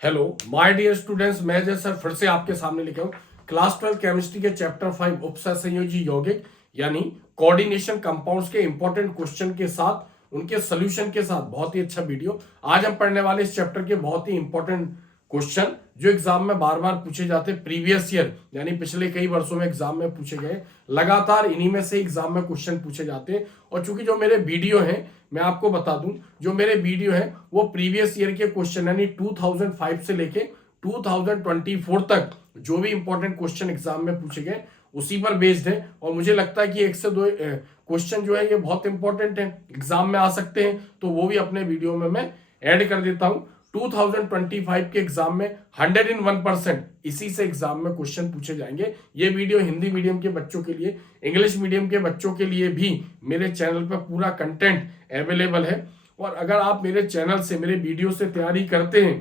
Hello my dear students, मैं जैसा फिर से आपके सामने लेके हूँ क्लास 12 केमिस्ट्री के चैप्टर 5 उपसहसंयोजी यौगिक यानी कोऑर्डिनेशन कंपाउंड्स के इंपॉर्टेंट क्वेश्चन के साथ उनके सोल्यूशन के साथ बहुत ही अच्छा वीडियो। आज हम पढ़ने वाले इस चैप्टर के बहुत ही इंपॉर्टेंट क्वेश्चन जो एग्जाम में बार बार पूछे जाते हैं, प्रीवियस ईयर यानी पिछले कई वर्षों में एग्जाम में पूछे गए, लगातार इन्हीं में से एग्जाम में क्वेश्चन पूछे जाते हैं। और चूंकि जो मेरे वीडियो हैं, मैं आपको बता दूं, जो मेरे वीडियो है वो प्रीवियस ईयर के क्वेश्चन यानी 2005 से लेके 2024 तक जो भी इंपॉर्टेंट क्वेश्चन एग्जाम में पूछे गए उसी पर बेस्ड है। और मुझे लगता है कि एक से दो क्वेश्चन जो है ये बहुत इंपॉर्टेंट है, एग्जाम में आ सकते हैं, तो वो भी अपने वीडियो में मैं ऐड कर देता हूं। 2025 के एग्जाम में 101% इसी से एग्जाम में क्वेश्चन पूछे जाएंगे। ये वीडियो हिंदी मीडियम के बच्चों के लिए, इंग्लिश मीडियम के बच्चों के लिए भी मेरे चैनल पर पूरा कंटेंट अवेलेबल है। और अगर आप मेरे चैनल से, मेरे वीडियो से तैयारी करते हैं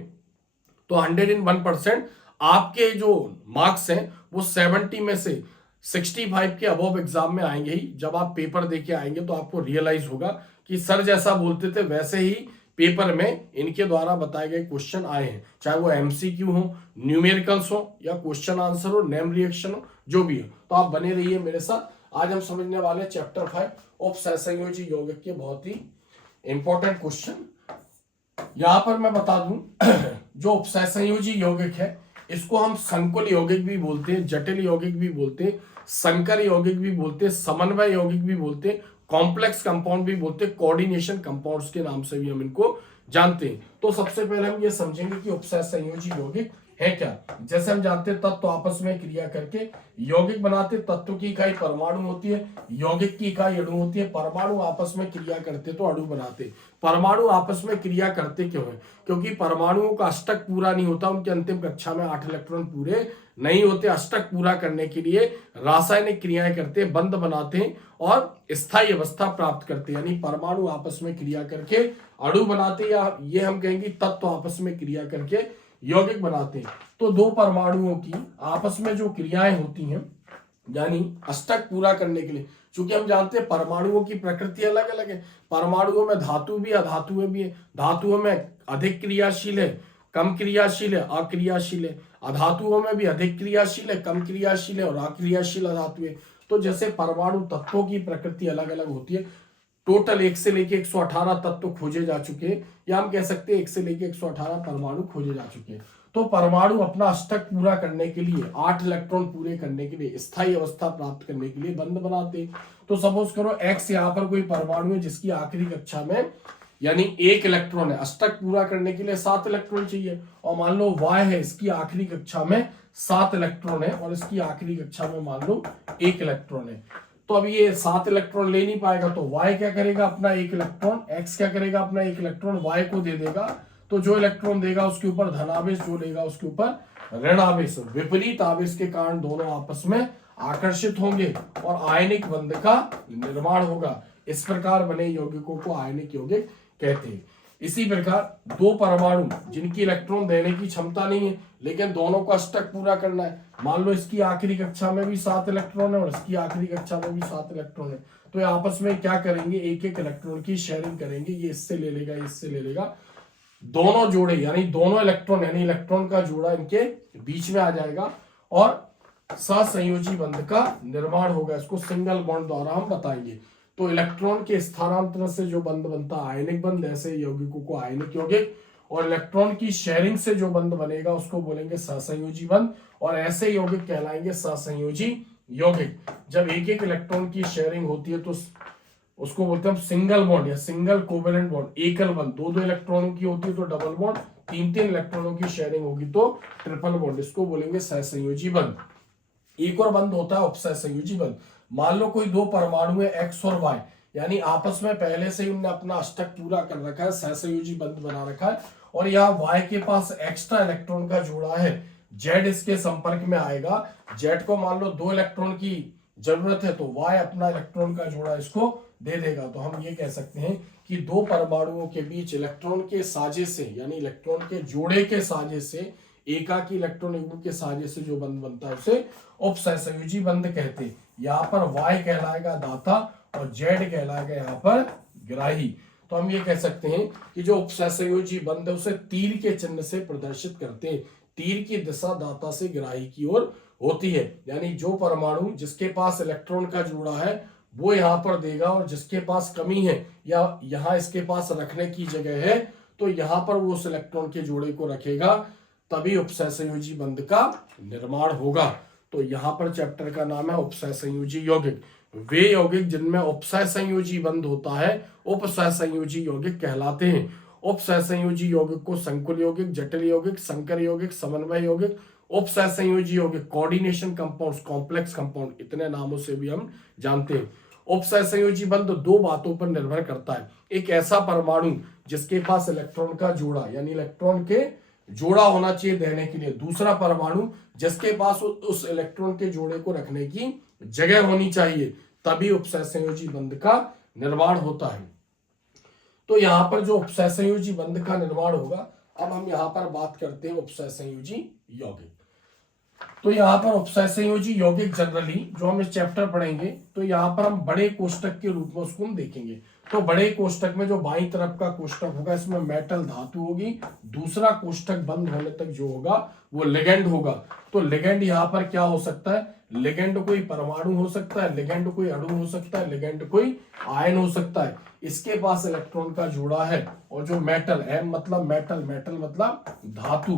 तो 101% आपके जो मार्क्स हैं वो 70 में से 65 के अबव एग्जाम में आएंगे ही। जब आप पेपर देके आएंगे तो आपको रियलाइज होगा कि सर जैसा बोलते थे वैसे ही पेपर में इनके द्वारा बताए गए क्वेश्चन आए हैं, चाहे वो एमसीक्यू हो, न्यूमेरिकल्स हो या क्वेश्चन आंसर हो, नेम रिएक्शन हो, जो भी हो। तो आप बने रहिए मेरे साथ। आज हम समझने वाले चैप्टर 5 उपसहसंयोजी यौगिक के बहुत ही इंपॉर्टेंट क्वेश्चन। यहां पर मैं बता दूं जो उपसहसंयोजी यौगिक है इसको हम संकुल यौगिक भी बोलते हैं, जटिल यौगिक भी बोलते हैं, संकर यौगिक भी बोलते हैं, समन्वय यौगिक भी बोलते हैं, कॉम्प्लेक्स कंपाउंड भी बोलते हैं, कोऑर्डिनेशन कंपाउंड्स के नाम से भी हम इनको जानते हैं। तो सबसे पहले हम ये समझेंगे कि उपसहसंयोजी यौगिक है क्या। जैसे हम जानते हैं तत्व आपस में क्रिया करके यौगिक बनाते, तत्व की इकाई परमाणु होती है, यौगिक की इकाई अणु होती है। परमाणु आपस में क्रिया करते तो अणु बनाते। परमाणु आपस में क्रिया करते क्यों है? क्योंकि परमाणुओं का अष्टक पूरा नहीं होता, उनके अंतिम कक्षा में 8 इलेक्ट्रॉन पूरे नहीं होते। अष्टक पूरा करने के लिए रासायनिक क्रियाएं करते, बंध बनाते हैं और स्थायी अवस्था प्राप्त करते, यानी परमाणु आपस में क्रिया करके अणु बनाते, या ये हम कहेंगे तत्व आपस में क्रिया करके यौगिक बनाते हैं। तो दो परमाणुओं की आपस में जो क्रियाएं होती हैं यानी अष्टक पूरा करने के लिए, चूंकि हम जानते हैं परमाणुओं की प्रकृति अलग अलग है। परमाणुओं में धातु भी, अधातुएं भी है। धातुओं में अधिक क्रियाशील है, कम क्रियाशील है, अक्रियाशील है। अधातुओं में भी अधिक क्रियाशील है, कम क्रियाशील है और अक्रियाशील अधातुएं। तो जैसे परमाणु तत्वों की प्रकृति अलग अलग होती है। टोटल 1 से लेके 118 तत्व खोजे जा चुके हैं, या हम कह सकते हैं 1 से लेके 118 परमाणु खोजे जा चुके हैं। तो परमाणु अपना अष्टक पूरा करने के लिए, 8 इलेक्ट्रॉन पूरे करने के लिए, स्थायी अवस्था प्राप्त करने के लिए बंध बनाते। तो सपोज करो एक्स यहाँ पर कोई परमाणु है जिसकी आखिरी कक्षा में यानी 1 इलेक्ट्रॉन है, अष्टक पूरा करने के लिए 7 इलेक्ट्रॉन चाहिए। और मान लो वाई है, इसकी आखिरी कक्षा में 7 इलेक्ट्रॉन है और इसकी आखिरी कक्षा में मान लो 1 इलेक्ट्रॉन है। तो अब ये 7 इलेक्ट्रॉन ले नहीं पाएगा, तो y क्या करेगा, अपना 1 इलेक्ट्रॉन, x क्या करेगा, अपना 1 इलेक्ट्रॉन y को दे देगा। तो जो इलेक्ट्रॉन देगा उसके ऊपर धनावेश, जो लेगा उसके ऊपर ऋण आवेश। विपरीत आवेश के कारण दोनों आपस में आकर्षित होंगे और आयनिक बंध का निर्माण होगा। इस प्रकार बने यौगिकों को आयनिक यौगिक कहते हैं। इसी प्रकार दो परमाणु जिनकी इलेक्ट्रॉन देने की क्षमता नहीं है लेकिन दोनों को अष्टक पूरा करना है, मान लो इसकी आखिरी कक्षा में भी 7 इलेक्ट्रॉन है और इसकी आखिरी कक्षा में भी 7 इलेक्ट्रॉन है, तो ये आपस में क्या करेंगे, एक एक इलेक्ट्रॉन की शेयरिंग करेंगे। ये इससे ले लेगा, इससे ले लेगा, दोनों जोड़े यानी दोनों इलेक्ट्रॉन यानी इलेक्ट्रॉन का जोड़ा इनके बीच में आ जाएगा और सहसंयोजी बंध का निर्माण होगा। इसको सिंगल बॉन्ड द्वारा हम बताएंगे। तो इलेक्ट्रॉन के स्थानांतरण से जो बंध बनता है आयनिक बंध, ऐसे यौगिकों को आयनिक यौगिक, और इलेक्ट्रॉन की शेयरिंग से जो बंध बनेगा उसको बोलेंगे सहसंयोजी बंध, और ऐसे यौगिक कहलाएंगे सहसंयोजी यौगिक। जब एक एक इलेक्ट्रॉन की शेयरिंग होती है तो उसको बोलते हैं सिंगल बॉन्ड या सिंगल कोवेलेंट बॉन्ड, एकल बंध। दो दो इलेक्ट्रॉनों की होती है तो डबल बॉन्ड, तीन तीन इलेक्ट्रॉनों की शेयरिंग होगी तो ट्रिपल बॉन्ड, इसको बोलेंगे सहसंयोजी बंध। एक और बंध होता है उपसहसंयोजी बंध। मान लो कोई दो परमाणु है एक्स और वाई, यानी आपस में पहले से ही उन्होंने अपना अष्टक पूरा कर रखा है, सहसंयोजी बंध बना रखा है, और यहाँ वाई के पास एक्स्ट्रा इलेक्ट्रॉन का जोड़ा है, जेड इसके संपर्क में आएगा। जेड को मान लो 2 इलेक्ट्रॉन की जरूरत है तो वाई अपना इलेक्ट्रॉन का जोड़ा इसको दे देगा। तो हम ये कह सकते हैं कि दो परमाणुओं के बीच इलेक्ट्रॉन के साझे से यानी इलेक्ट्रॉन के जोड़े के साझे से, एकाकी इलेक्ट्रॉन युग्म के साझे से जो बंध बनता है उसे उपसहसंयोजी बंध कहते हैं। यहाँ पर Y कहलाएगा दाता और Z कहलाएगा यहाँ पर ग्राही। तो हम ये कह सकते हैं कि जो उपसहसंयोजी बंध है उसे तीर के चिन्ह से प्रदर्शित करते हैं। तीर की दिशा दाता से ग्राही की ओर होती है, यानी जो परमाणु जिसके पास इलेक्ट्रॉन का जोड़ा है वो यहाँ पर देगा, और जिसके पास कमी है या यहाँ इसके पास रखने की जगह है तो यहाँ पर वो उस इलेक्ट्रॉन के जोड़े को रखेगा, तभी उपसहसंयोजी बंध का निर्माण होगा। तो यहाँ पर चैप्टर का नाम है उपसहसंयोजी यौगिक। वे यौगिक जिनमें उपसहसंयोजी बंध होता है उपसहसंयोजी यौगिक कहलाते हैं। उपसहसंयोजी यौगिक को संकुल यौगिक, जटिल यौगिक, संकर यौगिक, समन्वय यौगिक, उपसहसंयोजी यौगिक, कोऑर्डिनेशन कंपाउंड्स, कॉम्प्लेक्स कंपाउंड, इतने नामों से भी हम जानते हैं। उपसहसंयोजी बंध दो बातों पर निर्भर करता है। एक ऐसा परमाणु जिसके पास इलेक्ट्रॉन का जोड़ा यानी इलेक्ट्रॉन के जोड़ा होना चाहिए देने के लिए, दूसरा परमाणु जिसके पास उस इलेक्ट्रॉन के जोड़े को रखने की जगह होनी चाहिए, तभी उपसहसंयोजी बंध का निर्माण होता है। तो यहाँ पर जो उपसहसंयोजी बंध का निर्माण होगा, अब हम यहाँ पर बात करते हैं उपसहसंयोजी यौगिक। तो यहाँ पर उपसहसंयोजी यौगिक जनरली जो हम इस चैप्टर पढ़ेंगे तो यहाँ पर हम बड़े कोष्टक के रूप में उसको हम देखेंगे। तो बड़े कोष्टक में जो बाईं तरफ का कोष्टक होगा इसमें मेटल धातु होगी, दूसरा कोष्टक बंद होने तक जो होगा वो लिगेंड होगा। तो लिगेंड यहाँ पर क्या हो सकता है, लिगेंड कोई परमाणु हो सकता है, लिगेंड कोई अणु हो सकता है, लिगेंड कोई आयन हो सकता है। इसके पास इलेक्ट्रॉन का जोड़ा है और जो मेटल, एम मतलब मेटल, मेटल मतलब धातु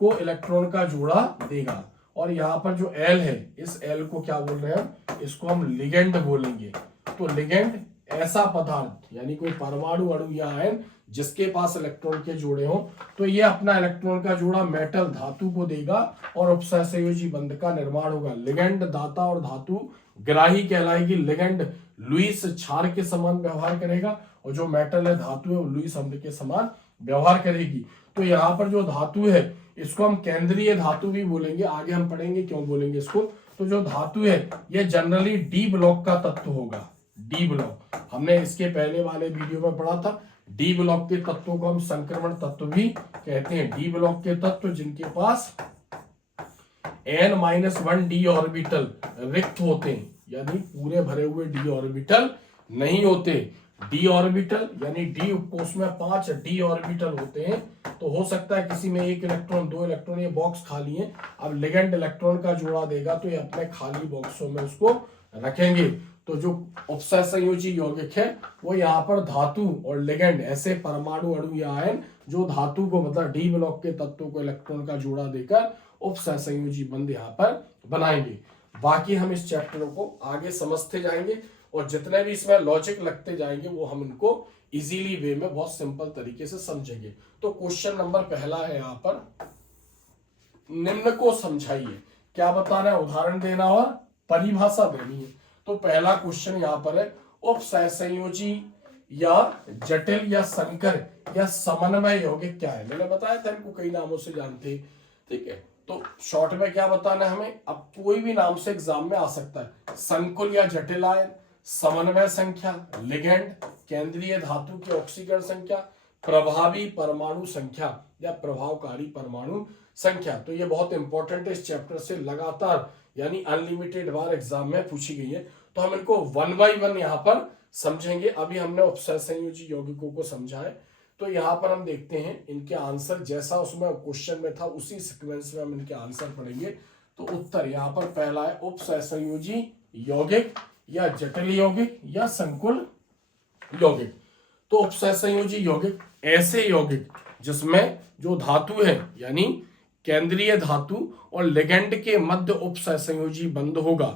को इलेक्ट्रॉन का जोड़ा देगा। और यहाँ पर जो एल है, इस एल को क्या बोल रहे हैं, इसको हम लिगेंड बोलेंगे। तो लिगेंड ऐसा पदार्थ यानी कोई परमाणु, अणु या आयन जिसके पास इलेक्ट्रॉन के जोड़े हो, तो ये अपना इलेक्ट्रॉन का जोड़ा मेटल धातु को देगा और उपसहसंयोजी बंध का निर्माण होगा। लिगेंड दाता और धातु ग्राही कहलाएगी। लिगेंड लुईस क्षार के समान व्यवहार करेगा और जो मेटल है, धातु है, वो लुईस अम्ल के समान व्यवहार करेगी। तो यहाँ पर जो धातु है इसको हम केंद्रीय धातु भी बोलेंगे, आगे हम पढ़ेंगे क्यों बोलेंगे इसको। तो जो धातु है ये जनरली डी ब्लॉक का तत्व होगा। डी ब्लॉक हमने इसके पहले वाले वीडियो में पढ़ा था। डी ब्लॉक के तत्वों को हम संक्रमण तत्व भी कहते हैं। डी ब्लॉक के तत्व जिनके पास n-1 d ऑर्बिटल रिक्त होते हैं, यानी पूरे भरे हुए d ऑर्बिटल नहीं होते। d ऑर्बिटल यानी d उपकोष में 5 d ऑर्बिटल होते हैं। तो हो सकता है किसी में 1 इलेक्ट्रॉन, 2 इलेक्ट्रॉन, ये बॉक्स खाली है। अब लिगेंड इलेक्ट्रॉन का जोड़ा देगा तो ये अपने खाली बॉक्सों में उसको रखेंगे। तो जो उपसहसंयोजी यौगिक है वो यहाँ पर धातु और लिगेंड ऐसे परमाणु, अणु या आयन जो धातु को मतलब डी ब्लॉक के तत्वों को इलेक्ट्रॉन का जोड़ा देकर उपसहसंयोजी बंध यहाँ पर बनाएंगे। बाकी हम इस चैप्टर को आगे समझते जाएंगे और जितने भी इसमें लॉजिक लगते जाएंगे वो हम इनको इजीली वे में बहुत सिंपल तरीके से समझेंगे। तो क्वेश्चन नंबर पहला है यहाँ पर, निम्न को समझाइए। क्या बताना है, उदाहरण देना और परिभाषा देनी है। तो पहला क्वेश्चन यहाँ पर है, उपसहसंयोजी या जटिल या संकर या समन्वय यौगिक क्या है। मैंने बताया था इनको कई नामों से जानते हैं, ठीक है। तो शॉर्ट में क्या बताना है हमें, अब कोई भी नाम से एग्जाम में आ सकता है। संकुल या जटिल आयन, समन्वय संख्या, लिगेंड, केंद्रीय धातु की ऑक्सीकरण संख्या, प्रभावी परमाणु संख्या या प्रभावकारी परमाणु संख्या। तो ये बहुत इंपॉर्टेंट है, इस चैप्टर से लगातार यानी अनलिमिटेड बार एग्जाम में पूछी गई है। तो हम इनको 1 by 1 यहाँ पर समझेंगे। अभी हमने उपसहसंयोजी यौगिकों को समझा है, तो यहाँ पर हम देखते हैं इनके आंसर जैसा उसमें क्वेश्चन में था उसी सीक्वेंस में हम इनके आंसर पढ़ेंगे। तो उत्तर यहाँ पर पहला है, उपसहसंयोजी यौगिक या जटिल यौगिक या संकुल यौगिक। तो उपसहसंयोजी यौगिक ऐसे यौगिक जिसमें जो धातु है यानी केंद्रीय धातु और लिगेंड के मध्य उपसहसंयोजी बंध होगा।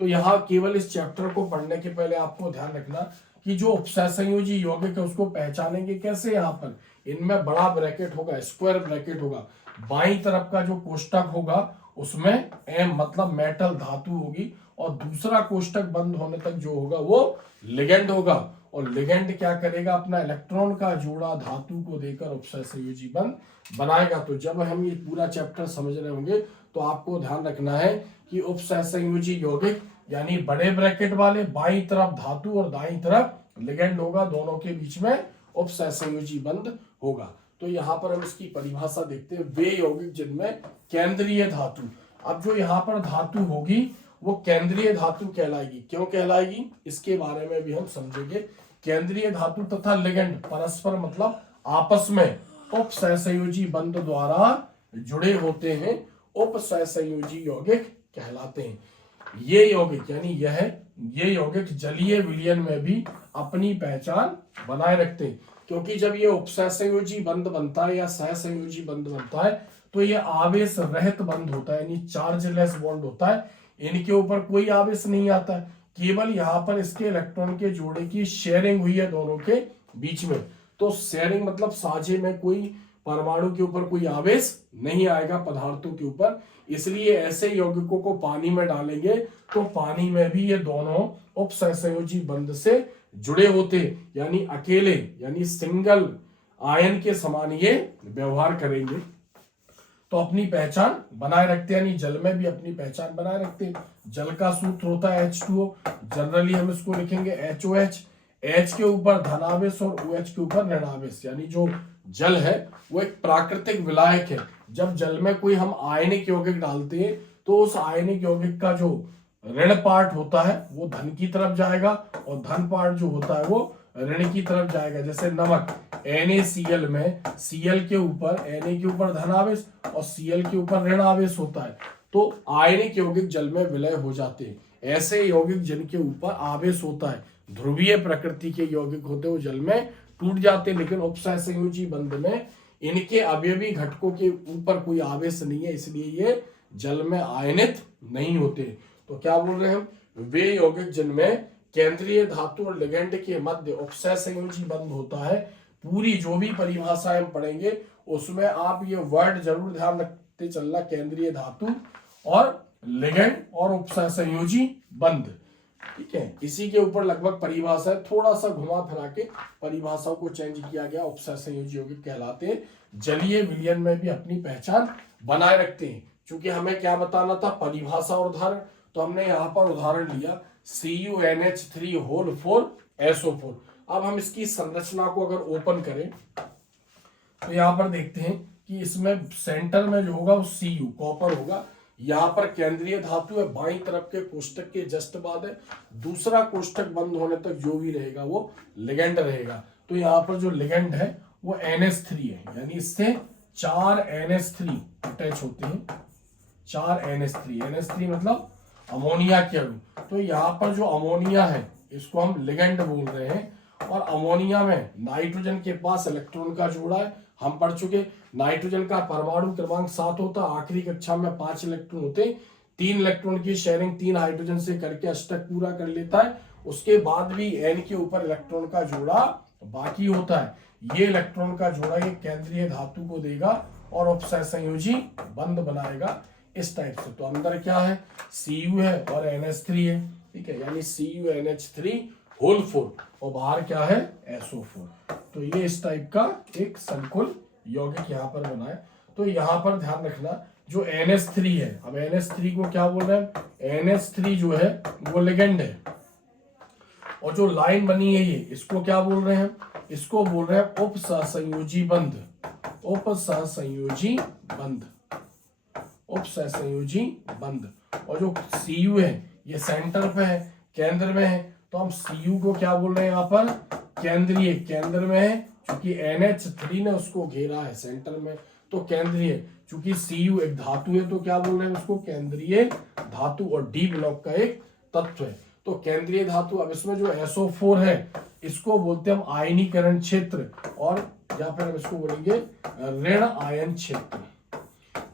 तो यहाँ केवल इस चैप्टर को पढ़ने के पहले आपको ध्यान रखना कि जो उपसहसंयोजी यौगिक है उसको पहचानेंगे कैसे। यहाँ पर इनमें बड़ा ब्रैकेट होगा, स्क्वायर ब्रैकेट होगा। बाईं तरफ का जो कोष्टक होगा उसमें एम मतलब मेटल धातु होगी और दूसरा कोष्टक बंद होने तक जो होगा वो लिगेंड होगा। और लिगेंड क्या करेगा, अपना इलेक्ट्रॉन का जोड़ा धातु को देकर उपसहसंयोजी बंध बनाएगा। तो जब हम ये पूरा चैप्टर समझ रहे होंगे तो आपको ध्यान रखना है कि उपसहसंयोजी यौगिक यानी बड़े ब्रैकेट वाले, बाईं तरफ धातु और दाईं तरफ लिगेंड होगा, दोनों के बीच में उपसहसंयोजी बंध होगा। तो यहाँ पर हम इसकी परिभाषा देखते हैं, वे यौगिक जिनमें केंद्रीय धातु। अब जो यहाँ पर धातु होगी वो केंद्रीय धातु कहलाएगी। क्यों कहलाएगी इसके बारे में भी हम समझेंगे। केंद्रीय धातु तथा लिगेंड परस्पर मतलब आपस में उपसहसंयोजी बंध द्वारा जुड़े होते हैं, उपसहसंयोजी यौगिक कहलाते हैं। ये यौगिक यानी ये यौगिक जलीय विलयन में भी अपनी पहचान बनाए रखते हैं, क्योंकि जब ये उपसहसंयोजी बंध बनता है या सहसंयोजी बंध बनता है तो ये आवेश रहित बंध होता है, यानी चार्जलेस बॉन्ड होता है। इनके ऊपर कोई आवेश नहीं आता है, केवल यहाँ पर इसके इलेक्ट्रॉन के जोड़े की शेयरिंग हुई है दोनों के बीच में। तो शेयरिंग मतलब साझे में कोई परमाणु के ऊपर कोई आवेश नहीं आएगा पदार्थों के ऊपर। इसलिए ऐसे यौगिकों को पानी में डालेंगे तो पानी में भी ये दोनों उपसहसंयोजी बंध से जुड़े होते, यानी अकेले यानी सिंगल आयन के समान ये व्यवहार करेंगे। तो अपनी पहचान बनाए रखते हैं, यानी जल में भी अपनी पहचान बनाए रखते हैं। जल का सूत्र होता है H2O, जनरली हम इसको लिखेंगे HOH। H के ऊपर धनावेश और OH के ऊपर ऋणावेश, यानी जो जल है वो एक प्राकृतिक विलायक है। जब जल में कोई हम आयनिक यौगिक डालते हैं तो उस आयनिक यौगिक का जो ऋण पार्ट होता है वो धन की तरफ जाएगा और धन पार्ट जो होता है वो ऋण की तरफ जाएगा। जैसे नमक NaCl में Cl के ऊपर Na के ऊपर धनावेश और Cl के ऊपर ऋण आवेश होता है, तो आयनिक यौगिक जल में विलय हो जाते हैं। ऐसे यौगिक जिनके ऊपर आवेश होता है, ध्रुवीय प्रकृति के यौगिक होते हैं, वो जल में टूट जाते हैं। लेकिन उपसहसंयोजी बंध में इनके अवयवी घटकों के ऊपर कोई आवेश नहीं है, इसलिए ये जल में आयनित नहीं होते। तो क्या बोल रहे हैं हम, वे यौगिक जिनमें केंद्रीय धातु और लिगेंड के मध्य उपसहसंयोजी बंध होता है। पूरी जो भी परिभाषाएं हम पढ़ेंगे उसमें आप ये वर्ड जरूर ध्यान रखते चलना, केंद्रीय धातु और लिगेंड और उपसहसंयोजी बंध, ठीक है। इसी के ऊपर लगभग परिभाषा है, थोड़ा सा घुमा फिरा के परिभाषाओं को चेंज किया गया। उपसहसंयोजी यौगिक कहलाते हैं, जलीय विलयन में भी अपनी पहचान बनाए रखते हैं। क्योंकि हमें क्या बताना था, परिभाषा और उदाहरण, तो हमने यहाँ पर उदाहरण लिया CuNH3 4SO4। अब हम इसकी संरचना को अगर ओपन करें तो यहाँ पर देखते हैं कि इसमें सेंटर में जो होगा वो Cu कॉपर होगा। यहाँ पर केंद्रीय धातु है, बाईं तरफ के कोष्टक के जस्ट बाद है। दूसरा कोष्टक बंद होने तक जो भी रहेगा वो लिगेंड रहेगा। तो यहाँ पर जो लिगेंड है वो NH3 है, यानी इससे 4 NH3 अटैच होते हैं। 4 NH3 मतलब अमोनिया के अणु। तो यहाँ पर जो अमोनिया है इसको हम लिगेंड बोल रहे हैं, और अमोनिया में नाइट्रोजन के पास इलेक्ट्रॉन का जोड़ा है। हम पढ़ चुके नाइट्रोजन का परमाणु क्रमांक 7 होता है, आखिरी कक्षा में 5 इलेक्ट्रॉन होते। 3 इलेक्ट्रॉन की शेयरिंग 3 हाइड्रोजन से करके अष्टक पूरा कर लेता है। उसके बाद भी N के ऊपर इलेक्ट्रॉन का जोड़ा बाकी होता है। ये इलेक्ट्रॉन का जोड़ा ये केंद्रीय धातु को देगा और उपसहसंयोजी बंध बनाएगा इस टाइप से। तो अंदर क्या है, Cu है और NH3 है, ठीक है, यानी CuNH3 और बाहर क्या है SO4। तो ये इस टाइप का एक संकुल यौगिक यहाँ पर बना है। तो यहाँ पर ध्यान रखना जो NH3 है, अब NH3 को क्या बोल रहे हैं, NH3 जो है वो लिगेंड है, और जो लाइन बनी है ये इसको क्या बोल रहे हैं, इसको बोल रहे हैं उपसहसंयोजी बंध। उपसहसंयोजी बंध, उपसहसंयोजी बंध। और जो Cu है ये सेंटर पे है, केंद्र में है, तो हम Cu को क्या बोल रहे हैं यहाँ पर, केंद्रीय, केंद्र में है, क्योंकि NH3 ने उसको घेरा है सेंटर में, तो केंद्रीय। चूंकि Cu एक धातु है तो क्या बोल रहे हैं उसको, केंद्रीय धातु, और D ब्लॉक का एक तत्व है, तो केंद्रीय धातु। अब इसमें जो SO4 है इसको बोलते हैं हम आयनीकरण क्षेत्र, और या फिर हम इसको बोलेंगे ऋण आयन क्षेत्र।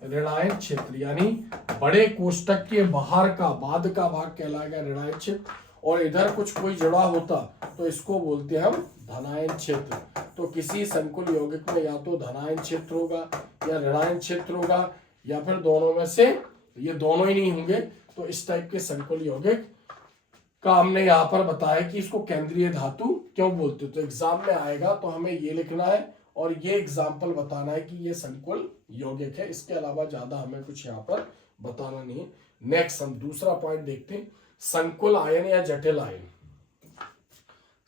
ऋणायन क्षेत्र यानी बड़े कोष्टक के बाहर का बाद का भाग कहलाएगा ऋणायन क्षेत्र, और इधर कुछ कोई जुड़ा होता तो इसको बोलते हैं हम धनायन क्षेत्र। तो किसी संकुल यौगिक में या तो धनायन क्षेत्र होगा या ऋणायन क्षेत्र होगा, या फिर दोनों में से ये दोनों ही नहीं होंगे। तो इस टाइप के संकुल यौगिक का हमने यहाँ पर बताया कि इसको केंद्रीय धातु क्यों बोलते हैं। तो एग्जाम में आएगा तो हमें ये लिखना है और ये एग्जाम्पल बताना है कि ये संकुल यौगिक है। इसके अलावा ज्यादा हमें कुछ यहाँ पर बताना नहीं है। नेक्स्ट हम दूसरा पॉइंट देखते हैं, संकुल आयन या जटिल आयन।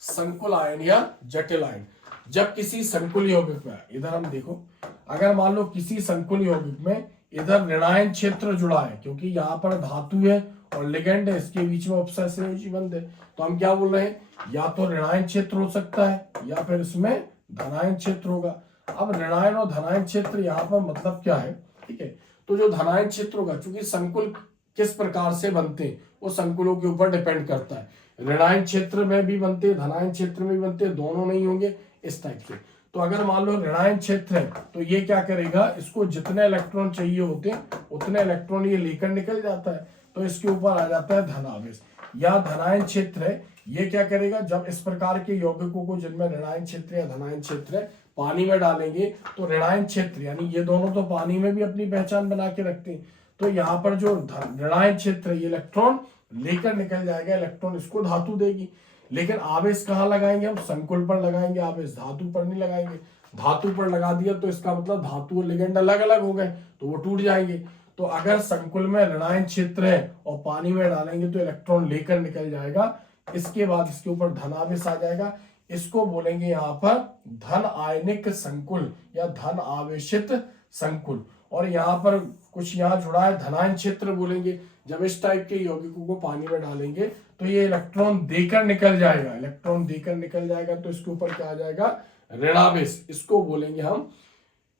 संकुल आयन या जटिल आयन, जब किसी संकुल यौगिक में, इधर हम देखो, अगर मान लो किसी संकुल यौगिक में इधर ऋणायन क्षेत्र जुड़ा है, क्योंकि यहाँ पर धातु है और लिगेंड है, इसके बीच में उपसहसंयोजी बंध है। तो हम क्या बोल रहे हैं, या तो ऋणायन क्षेत्र हो सकता है या फिर इसमें धनायन क्षेत्र होगा। अब ऋणायन और धनायन क्षेत्र यहाँ पर मतलब क्या है, ठीक है। तो जो धनायन क्षेत्र होगा, चूंकि संकुल किस प्रकार से बनते हैं वो संकुलों के ऊपर डिपेंड करता है। ऋणायन क्षेत्र में भी बनते हैं, धनायन क्षेत्र में भी बनते हैं, दोनों नहीं होंगे इस टाइप से। तो अगर मान लो ऋणायन क्षेत्र है तो ये क्या करेगा, इसको जितने इलेक्ट्रॉन चाहिए होते हैं उतने इलेक्ट्रॉन ये लेकर निकल जाता है, तो इसके ऊपर आ जाता है धनावेश। या धनायन क्षेत्र है, ये क्या करेगा, जब इस प्रकार के यौगिकों को जिनमें ऋणायन क्षेत्र या धनायन क्षेत्र है पानी में डालेंगे तो ऋणायन क्षेत्र यानी ये दोनों तो पानी में भी अपनी पहचान बना के रखते हैं, तो यहाँ पर जो ऋणायन क्षेत्र ये इलेक्ट्रॉन लेकर निकल जाएगा, इलेक्ट्रॉन इसको धातु देगी। लेकिन आवेश कहाँ लगाएंगे, हम संकुल पर लगाएंगे, आवेश धातु पर नहीं लगाएंगे। धातु पर लगा दिया तो इसका मतलब धातु और लिगेंड अलग अलग हो गए तो वो टूट जाएंगे। तो अगर संकुल में ऋणायन क्षेत्र है और पानी में डालेंगे तो इलेक्ट्रॉन लेकर निकल जाएगा, इसके बाद इसके ऊपर धनावेश आ जाएगा। इसको बोलेंगे यहाँ पर धन आयनिक संकुल या धन आवेशित संकुल। और यहाँ पर कुछ यहाँ जुड़ा है धनायन क्षेत्र बोलेंगे, जब इस टाइप के यौगिकों को पानी में डालेंगे तो ये इलेक्ट्रॉन देकर निकल जाएगा, इलेक्ट्रॉन देकर निकल जाएगा तो इसके ऊपर क्या आ जाएगा, ऋणावेश। इसको बोलेंगे हम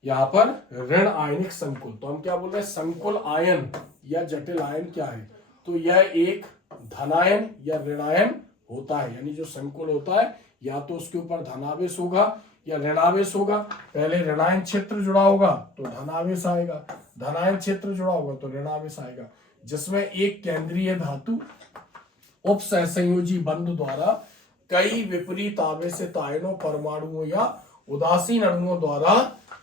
यहाँ पर ऋण आयनिक संकुल। तो हम क्या बोल रहे हैं, संकुल आयन या जटिल आयन क्या है, तो यह एक धनायन या ऋणायन होता है। यानी जो संकुल होता है या तो उसके ऊपर धनावेश होगा या ऋणावेश होगा। पहले ऋणायन क्षेत्र जुड़ा होगा तो धनावेश आएगा, धनायन क्षेत्र जुड़ा होगा तो ऋणावेश आएगा, जिसमें एक केंद्रीय धातु उपसहसंयोजी बंध द्वारा कई विपरीत आवेशित आयनों, परमाणुओं या उदासीन अणुओं द्वारा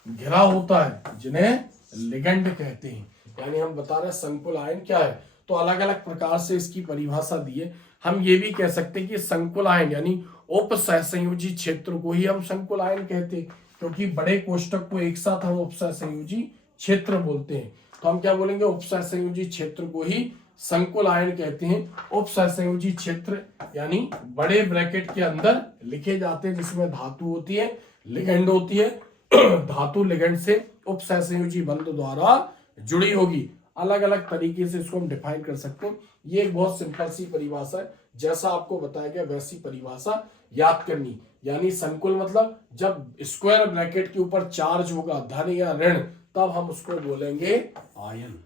घिरा होता है, जिन्हें लिगेंड कहते हैं। यानी हम बता रहे हैं संकुल आयन क्या है, तो अलग अलग प्रकार से इसकी परिभाषा दी है। हम ये भी कह सकते हैं कि संकुल आयन यानी उपसहसंयोजी क्षेत्र को ही हम संकुल आयन कहते हैं, क्योंकि बड़े कोष्टक को एक साथ हम उपसहसंयोजी क्षेत्र बोलते हैं। तो हम क्या बोलेंगे, उपसहसंयोजी क्षेत्र को ही संकुल आयन कहते हैं। उपसहसंयोजी क्षेत्र यानी बड़े ब्रैकेट के अंदर लिखे जाते हैं, जिसमें धातु होती है, लिगेंड होती है, धातु लिगेंड से उपसहसंयोजी बंध द्वारा जुड़ी होगी। अलग अलग तरीके से इसको हम डिफाइन कर सकते हैं। ये एक बहुत सिंपल सी परिभाषा है, जैसा आपको बताया गया वैसी परिभाषा याद करनी। यानी संकुल मतलब जब स्क्वायर ब्रैकेट के ऊपर चार्ज होगा धन या ऋण, तब हम उसको बोलेंगे आयन।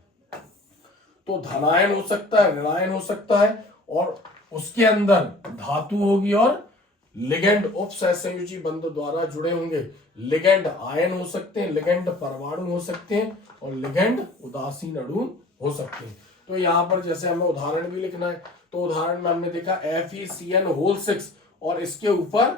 तो धनायन हो सकता है, ऋणायन हो सकता है, और उसके अंदर धातु होगी और लिगेंड उपसहसंयोजी बंध द्वारा जुड़े होंगे। लिगेंड आयन हो सकते हैं, लिगेंड परमाणु हो सकते हैं, और लिगेंड उदासीन अणु हो सकते हैं। तो यहाँ पर जैसे हमें उदाहरण भी लिखना है, तो उदाहरण में हमने देखा FeCN6 और इसके ऊपर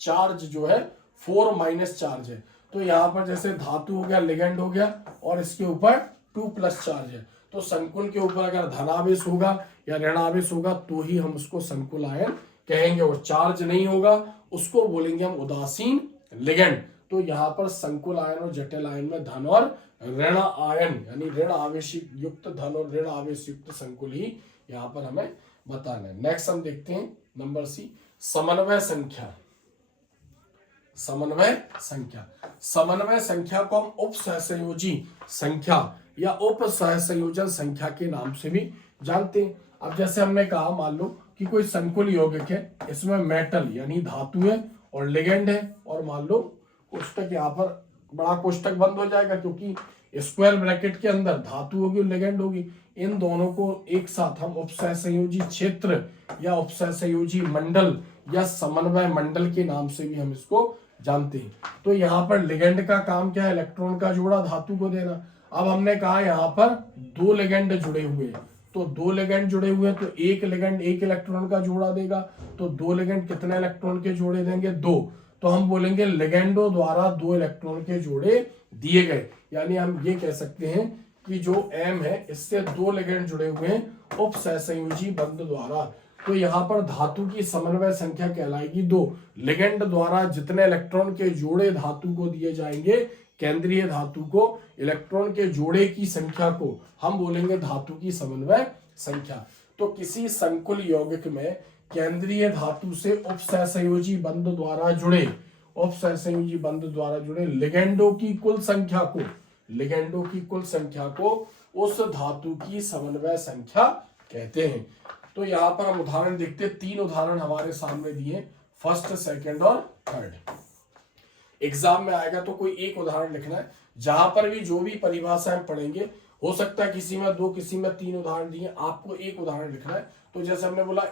चार्ज जो है 4- चार्ज है। तो यहाँ पर जैसे धातु हो गया, लिगेंड हो गया, और इसके ऊपर 2+ चार्ज है। तो संकुल के ऊपर अगर धनावेश होगा या ऋणावेश होगा तो ही हम उसको संकुल आयन कहेंगे, और चार्ज नहीं होगा उसको बोलेंगे हम उदासीन लिगेंड। तो यहाँ पर संकुल आयन और जटिल आयन में धन और ऋण आयन यानी ऋण आवेश युक्त धन और ऋण आवेश युक्त संकुल ही यहाँ पर हमें बताना है। नेक्स्ट हम देखते हैं नंबर सी, समन्वय संख्या। समन्वय संख्या, समन्वय संख्या को हम उपसहसंयोजी संख्या या उपसहसंयोजन संख्या के नाम से भी जानते हैं। अब जैसे हमने कहा, मान लो कि कोई संकुल यौगिक है, इसमें मेटल यानी धातु है और लिगेंड है, और मान लो कोष्टक यहाँ पर बड़ा कोष्टक बंद हो जाएगा, क्योंकि स्क्वायर ब्रैकेट के अंदर धातु होगी और लिगेंड होगी। इन दोनों को एक साथ हम उपसहसंयोजी क्षेत्र या उपसहसंयोजी मंडल या समन्वय मंडल के नाम से भी हम इसको जानते हैं। तो यहाँ पर लिगेंड का काम क्या है, इलेक्ट्रॉन का जोड़ा धातु को देना। अब हमने कहा यहाँ पर 2 लिगेंड जुड़े हुए हैं, तो 2 लिगेंड जुड़े हुए हैं तो एक लिगेंड 1 इलेक्ट्रॉन का जोड़ा देगा। तो 2 लिगेंड कितने इलेक्ट्रॉन के जोड़े देंगे, 2। तो हम बोलेंगे लिगेंडों द्वारा 2 इलेक्ट्रॉन के जोड़े दिए गए। यानी हम ये कह सकते हैं कि जो M है इससे 2 लिगेंड जुड़े हुए हैं उपसहसंयोजी बंध द्वारा। तो यहाँ पर धातु की समन्वय संख्या कहलाएगी 2। लिगेंड द्वारा जितने इलेक्ट्रॉन के जोड़े धातु को दिए जाएंगे, केंद्रीय धातु को इलेक्ट्रॉन के जोड़े की संख्या को हम बोलेंगे धातु की समन्वय संख्या। तो किसी संकुल यौगिक में केंद्रीय धातु से उपसहसंयोजी बंध द्वारा जुड़े लिगेंडों की कुल संख्या को लिगेंडों की कुल संख्या को उस धातु की समन्वय संख्या कहते हैं। तो यहाँ पर हम उदाहरण देखते हैं, 3 उदाहरण हमारे सामने दिए, फर्स्ट, सेकंड और थर्ड। एग्जाम में आएगा तो कोई एक उदाहरण लिखना है। जहां पर भी जो भी परिभाषाएं पढ़ेंगे, हो सकता है किसी में 2, किसी में 3 उदाहरण दिए, आपको एक उदाहरण लिखना है। तो जैसे हमने बोला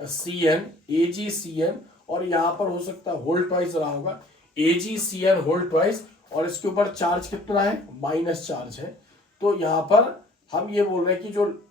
AgCN, और यहाँ पर हो सकता है होल ट्वाइस रहा होगा, AgCN होल ट्वाइस, और इसके ऊपर चार्ज कितना है, माइनस चार्ज है। तो यहाँ पर हम ये बोल रहे हैं कि जो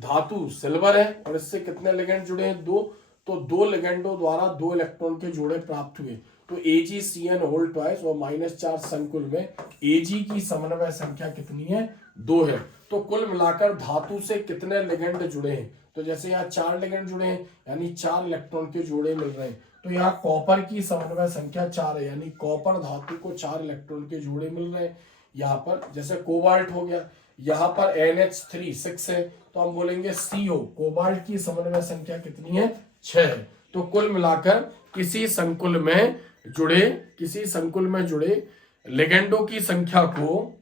धातु सिल्वर है और इससे कितने लिगेंड जुड़े हैं, 2, तो 2 लिगेंडों द्वारा 2 इलेक्ट्रॉन के जोड़े प्राप्त हुए। तो AgCN होल ट्वाइस और माइनस चार्ज संकुल में Ag की समन्वय संख्या कितनी है, 2 है। तो कुल मिलाकर धातु से कितने लिगेंड जुड़े हैं, तो जैसे यहाँ 4 लिगेंड जुड़े हैं, यानी 4 इलेक्ट्रॉन के जोड़े मिल रहे हैं। तो यहाँ कॉपर की समन्वय संख्या 4 है, यानी कॉपर धातु को 4 इलेक्ट्रॉन के जोड़े मिल रहे हैं। यहाँ पर जैसे कोबाल्ट हो गया, यहाँ पर NH3 6 है, तो हम बोलेंगे CO, कोबाल्ट की समन्वय संख्या कितनी है, 6 है। तो कुल मिलाकर किसी संकुल में जुड़े लिगेंडों की संख्या को,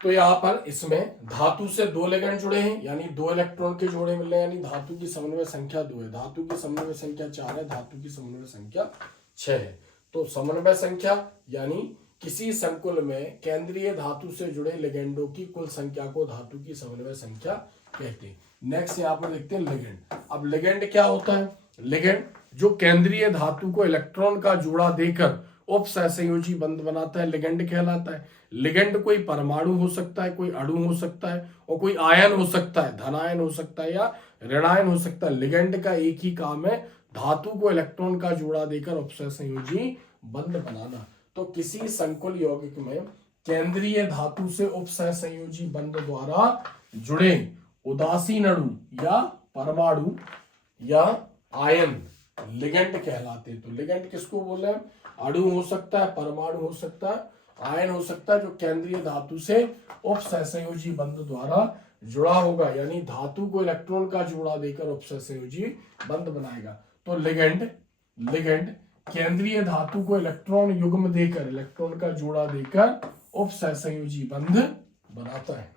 तो यहां पर इसमें धातु से 2 लिगेंड जुड़े हैं, यानी 2 इलेक्ट्रॉन के जोड़े मिल रहे हैं, यानी धातु की समन्वय संख्या 2 है। धातु की समन्वय संख्या 4 है, धातु की समन्वय संख्या 6 है। तो समन्वय संख्या यानी किसी संकुल में केंद्रीय धातु से जुड़े लिगेंडों की कुल संख्या को धातु की समन्वय संख्या कहते हैं। नेक्स्ट यहाँ पर देखते हैं लिगेंड। अब लिगेंड क्या होता है, लिगेंड जो केंद्रीय धातु को इलेक्ट्रॉन का जोड़ा देकर उपसहसंयोजी बंध बनाता है, लिगेंड कहलाता है। लिगेंड कोई परमाणु हो सकता है, कोई अणु हो सकता है, और कोई आयन हो सकता है, धनायन हो सकता है या ऋणायन हो सकता है। लिगेंड का एक ही काम है, धातु को इलेक्ट्रॉन का जोड़ा देकर उपसहसंयोजी बंध बनाना। तो किसी संकुल यौगिक में केंद्रीय धातु से उपसहसंयोजी बंध द्वारा जुड़े उदासीन अणु या परमाणु या आयन लिगेंड कहलाते हैं। तो लिगेंड किसको बोल रहे हैं, अणु हो सकता है, परमाणु हो सकता है, आयन हो सकता है, जो केंद्रीय धातु से उपसहसंयोजी बंध द्वारा जुड़ा होगा, यानी धातु को इलेक्ट्रॉन का जोड़ा देकर उपसहसंयोजी बंध बनाएगा। तो लिगेंड केंद्रीय धातु को इलेक्ट्रॉन युग्म देकर, इलेक्ट्रॉन का जोड़ा देकर उपसहसंयोजी बंध बनाता है।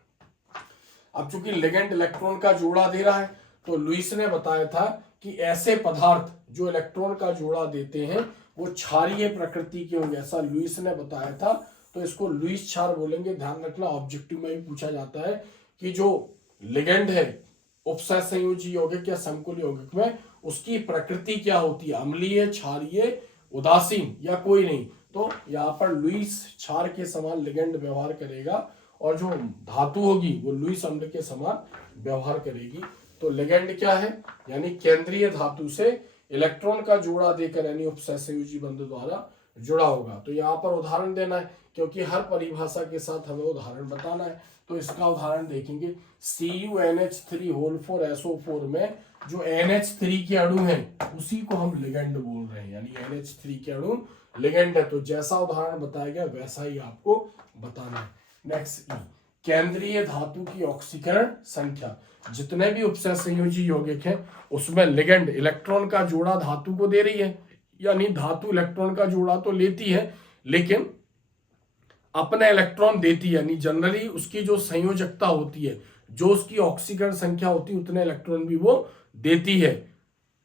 अब चूंकि लिगेंड इलेक्ट्रॉन का जोड़ा दे रहा है, तो लुईस ने बताया था कि ऐसे पदार्थ जो इलेक्ट्रॉन का जोड़ा देते हैं वो क्षारीय प्रकृति के होंगे, ऐसा लुईस ने बताया था। तो इसको लुईस क्षार बोलेंगे। ध्यान रखना, ऑब्जेक्टिव में भी पूछा जाता है कि जो लिगेंड है उपसहसंयोजी यौगिक या संकुल यौगिक में, उसकी प्रकृति क्या होती है, अम्लीय, क्षारीय, उदासीन या कोई नहीं। तो यहाँ पर लुईस क्षार के समान लिगेंड व्यवहार करेगा, और जो धातु होगी वो लुईस अम्ल के समान व्यवहार करेगी। तो लिगेंड क्या है, यानी केंद्रीय धातु से इलेक्ट्रॉन का जोड़ा देकर, यानी उपसहसंयोजी बंध द्वारा जुड़ा होगा। तो यहाँ पर उदाहरण देना है, क्योंकि हर परिभाषा के साथ हमें उदाहरण बताना है। तो इसका उदाहरण देखेंगे, CuNH3 4SO4 में जो NH3 के अणु हैं उसी को हम लिगेंड बोल रहे हैं, यानी NH3 के अणु लिगेंड है। तो जैसा उदाहरण बताया गया वैसा ही आपको बताना है। नेक्स्ट, केंद्रीय धातु की ऑक्सीकरण संख्या। जितने भी उपसहसंयोजी यौगिक हैं उसमें लिगेंड इलेक्ट्रॉन का जोड़ा धातु को दे रही है, यानी धातु इलेक्ट्रॉन का जोड़ा तो लेती है लेकिन अपने इलेक्ट्रॉन देती है, यानी जनरली उसकी जो संयोजकता होती है, जो उसकी ऑक्सीकरण संख्या होती है, उतने इलेक्ट्रॉन भी वो देती है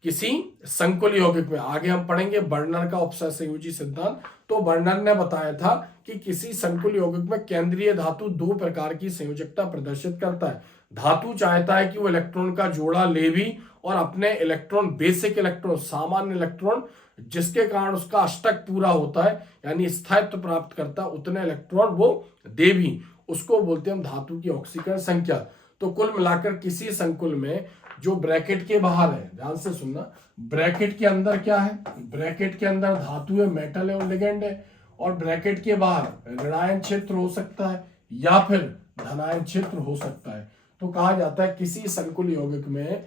किसी संकुल यौगिक में। आगे हम पढ़ेंगे बर्नर का उपसहसंयोजी सिद्धांत। तो बर्नर ने बताया था कि किसी संकुल यौगिक में केंद्रीय धातु 2 प्रकार की संयोजकता प्रदर्शित करता है। धातु चाहता है कि वो इलेक्ट्रॉन का जोड़ा ले भी और अपने इलेक्ट्रॉन, बेसिक इलेक्ट्रॉन, सामान्य इलेक्ट्रॉन, जिसके कारण उसका अष्टक पूरा होता है, यानी स्थायित्व प्राप्त करता है, उतने इलेक्ट्रॉन वो दे भी। उसको बोलते हैं हम धातु की ऑक्सीकरण संख्या। तो कुल मिलाकर किसी संकुल में जो ब्रैकेट के बाहर है, ध्यान से सुनना, ब्रैकेट के अंदर क्या है, ब्रैकेट के अंदर धातु है, मेटल है और लिगेंड है, और ब्रैकेट के बाहर ऋणायन क्षेत्र हो सकता है या फिर धनायन क्षेत्र हो सकता है। तो कहा जाता है किसी संकुल यौगिक में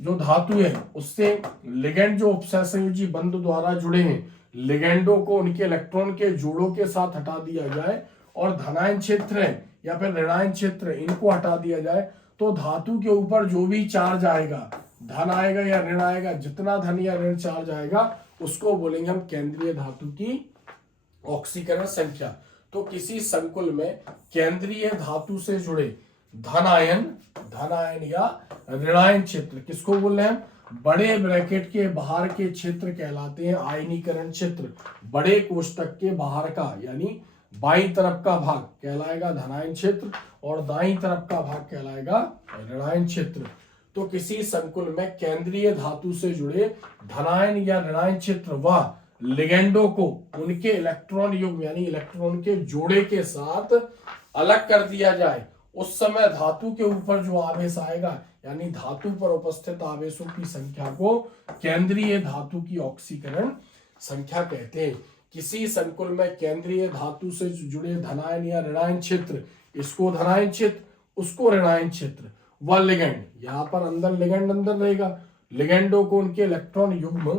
जो धातु है उससे लिगेंड जो उपसहसंयोजी बंध द्वारा जुड़े हैं, लिगेंडों को उनके इलेक्ट्रॉन के जोड़ों के साथ हटा दिया जाए, और धनायन क्षेत्र है या फिर ऋणायन क्षेत्र, इनको हटा दिया जाए। तो धातु के ऊपर जो भी चार्ज आएगा, धन आएगा या ऋण आएगा, जितना धन या ऋण चार्ज आएगा उसको बोलेंगे हम केंद्रीय धातु की ऑक्सीकरण संख्या। तो किसी संकुल में केंद्रीय धातु से जुड़े धन आयन या ऋणायन क्षेत्र, किसको बोल रहे हैं? बड़े ब्रैकेट के बाहर के क्षेत्र कहलाते हैं आयनीकरण क्षेत्र। बड़े कोष्टक के बाहर का यानी बाईं तरफ का भाग कहलाएगा धनायन क्षेत्र और दाईं तरफ का भाग कहलाएगा ऋणायन क्षेत्र। तो किसी संकुल में केंद्रीय धातु से जुड़े धनायन या ऋणायन क्षेत्र व लिगेंडो को उनके इलेक्ट्रॉन युग्म यानी इलेक्ट्रॉन के जोड़े के साथ अलग कर दिया जाए, उस समय धातु के ऊपर जो आवेश आएगा यानी धातु पर उपस्थित आवेशों की संख्या को केंद्रीय धातु की ऑक्सीकरण संख्या कहते हैं। किसी संकुल में केंद्रीय धातु से जुड़े धनायन या ऋणायन क्षेत्र, इसको धनायन क्षेत्र, उसको ऋणायन क्षेत्र व लिगेंड, यहाँ पर अंदर लिगेंड अंदर रहेगा, लिगेंडो को उनके इलेक्ट्रॉन युग्म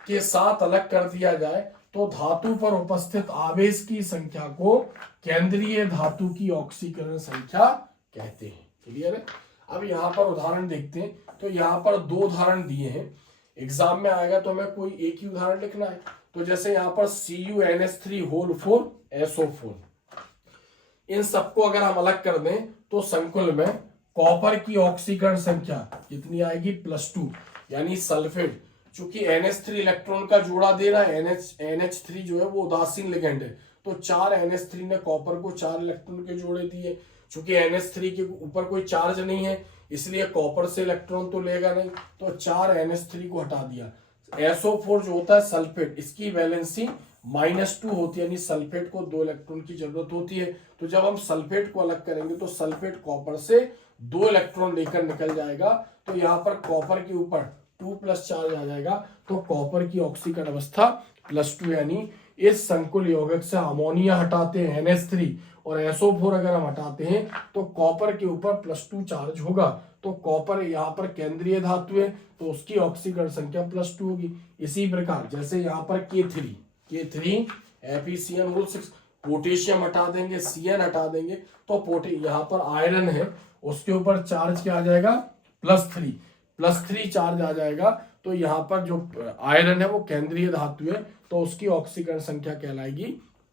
के साथ अलग कर दिया जाए तो धातु पर उपस्थित आवेश की संख्या को केंद्रीय धातु की ऑक्सीकरण संख्या कहते हैं। क्लियर है? अब यहाँ पर उदाहरण देखते हैं। तो यहाँ पर दो उदाहरण दिए हैं, एग्जाम में आएगा तो हमें कोई एक ही उदाहरण लिखना है। तो जैसे यहाँ पर CuNH3 4SO4, इन सबको अगर हम अलग कर दें तो संकुल में कॉपर की ऑक्सीकरण संख्या कितनी आएगी? +2, यानी सल्फेट। चूंकि NH3 इलेक्ट्रॉन का जोड़ा दे रहा है, NH3 जो है वो उदासीन लिगेंड है, तो 4 NH3 ने कॉपर को 4 इलेक्ट्रॉन के जोड़े दिए। चूंकि NH3 के ऊपर कोई चार्ज नहीं है इसलिए कॉपर से इलेक्ट्रॉन तो लेगा नहीं, तो 4 NH3 को हटा दिया। SO4 जो होता है सल्फेट, इसकी वैलेंसी -2 होती है, यानी सल्फेट को 2 इलेक्ट्रॉन की जरूरत होती है। तो जब हम सल्फेट को अलग करेंगे तो सल्फेट कॉपर से 2 इलेक्ट्रॉन लेकर निकल जाएगा, तो यहाँ पर कॉपर के ऊपर 2+ चार्ज आ जाएगा, तो कॉपर की ऑक्सीकरण अवस्था +2, यानी इस संकुल यौगिक से अमोनिया हटाते हैं NH3 और SO4 अगर हम हटाते हैं तो कॉपर के ऊपर +2 चार्ज होगा। तो कॉपर यहाँ पर केंद्रीय धातु है तो उसकी ऑक्सीकरण संख्या +2 होगी। इसी प्रकार जैसे यहाँ पर K3 FeCN6, पोटेशियम हटा देंगे, Cn हटा देंगे, तो यहाँ पर आयरन है उसके ऊपर चार्ज क्या आ जाएगा? +3 चार्ज आ जाएगा। तो यहाँ पर जो आयरन है वो केंद्रीय धातु है तो उसकी ऑक्सीकरण संख्या कहलाएगी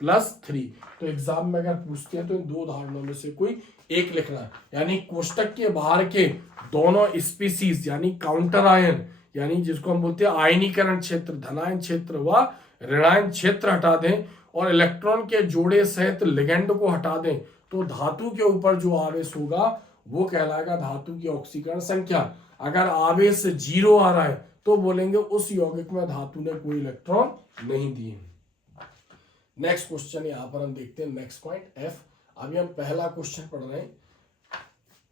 +3। तो एग्जाम में अगर पूछते हैं तो इन दो उदाहरणों में से कोई एक लिखना है, यानी कोष्टक के बाहर के दोनों स्पीसीज यानी काउंटर आयन, यानी जिसको हम बोलते हैं आयनीकरण क्षेत्र, धनायन क्षेत्र व ऋणायन क्षेत्र हटा दें और इलेक्ट्रॉन के जोड़े सहित लिगेंड को हटा दें, तो धातु के ऊपर जो आवेश होगा वो कहलाएगा धातु की ऑक्सीकरण संख्या। अगर आवेश 0 आ रहा है तो बोलेंगे उस यौगिक में धातु ने कोई इलेक्ट्रॉन नहीं दिए। नेक्स्ट क्वेश्चन यहाँ पर हम देखते हैं, नेक्स्ट पॉइंट F। अभी हम पहला क्वेश्चन पढ़ रहे हैं।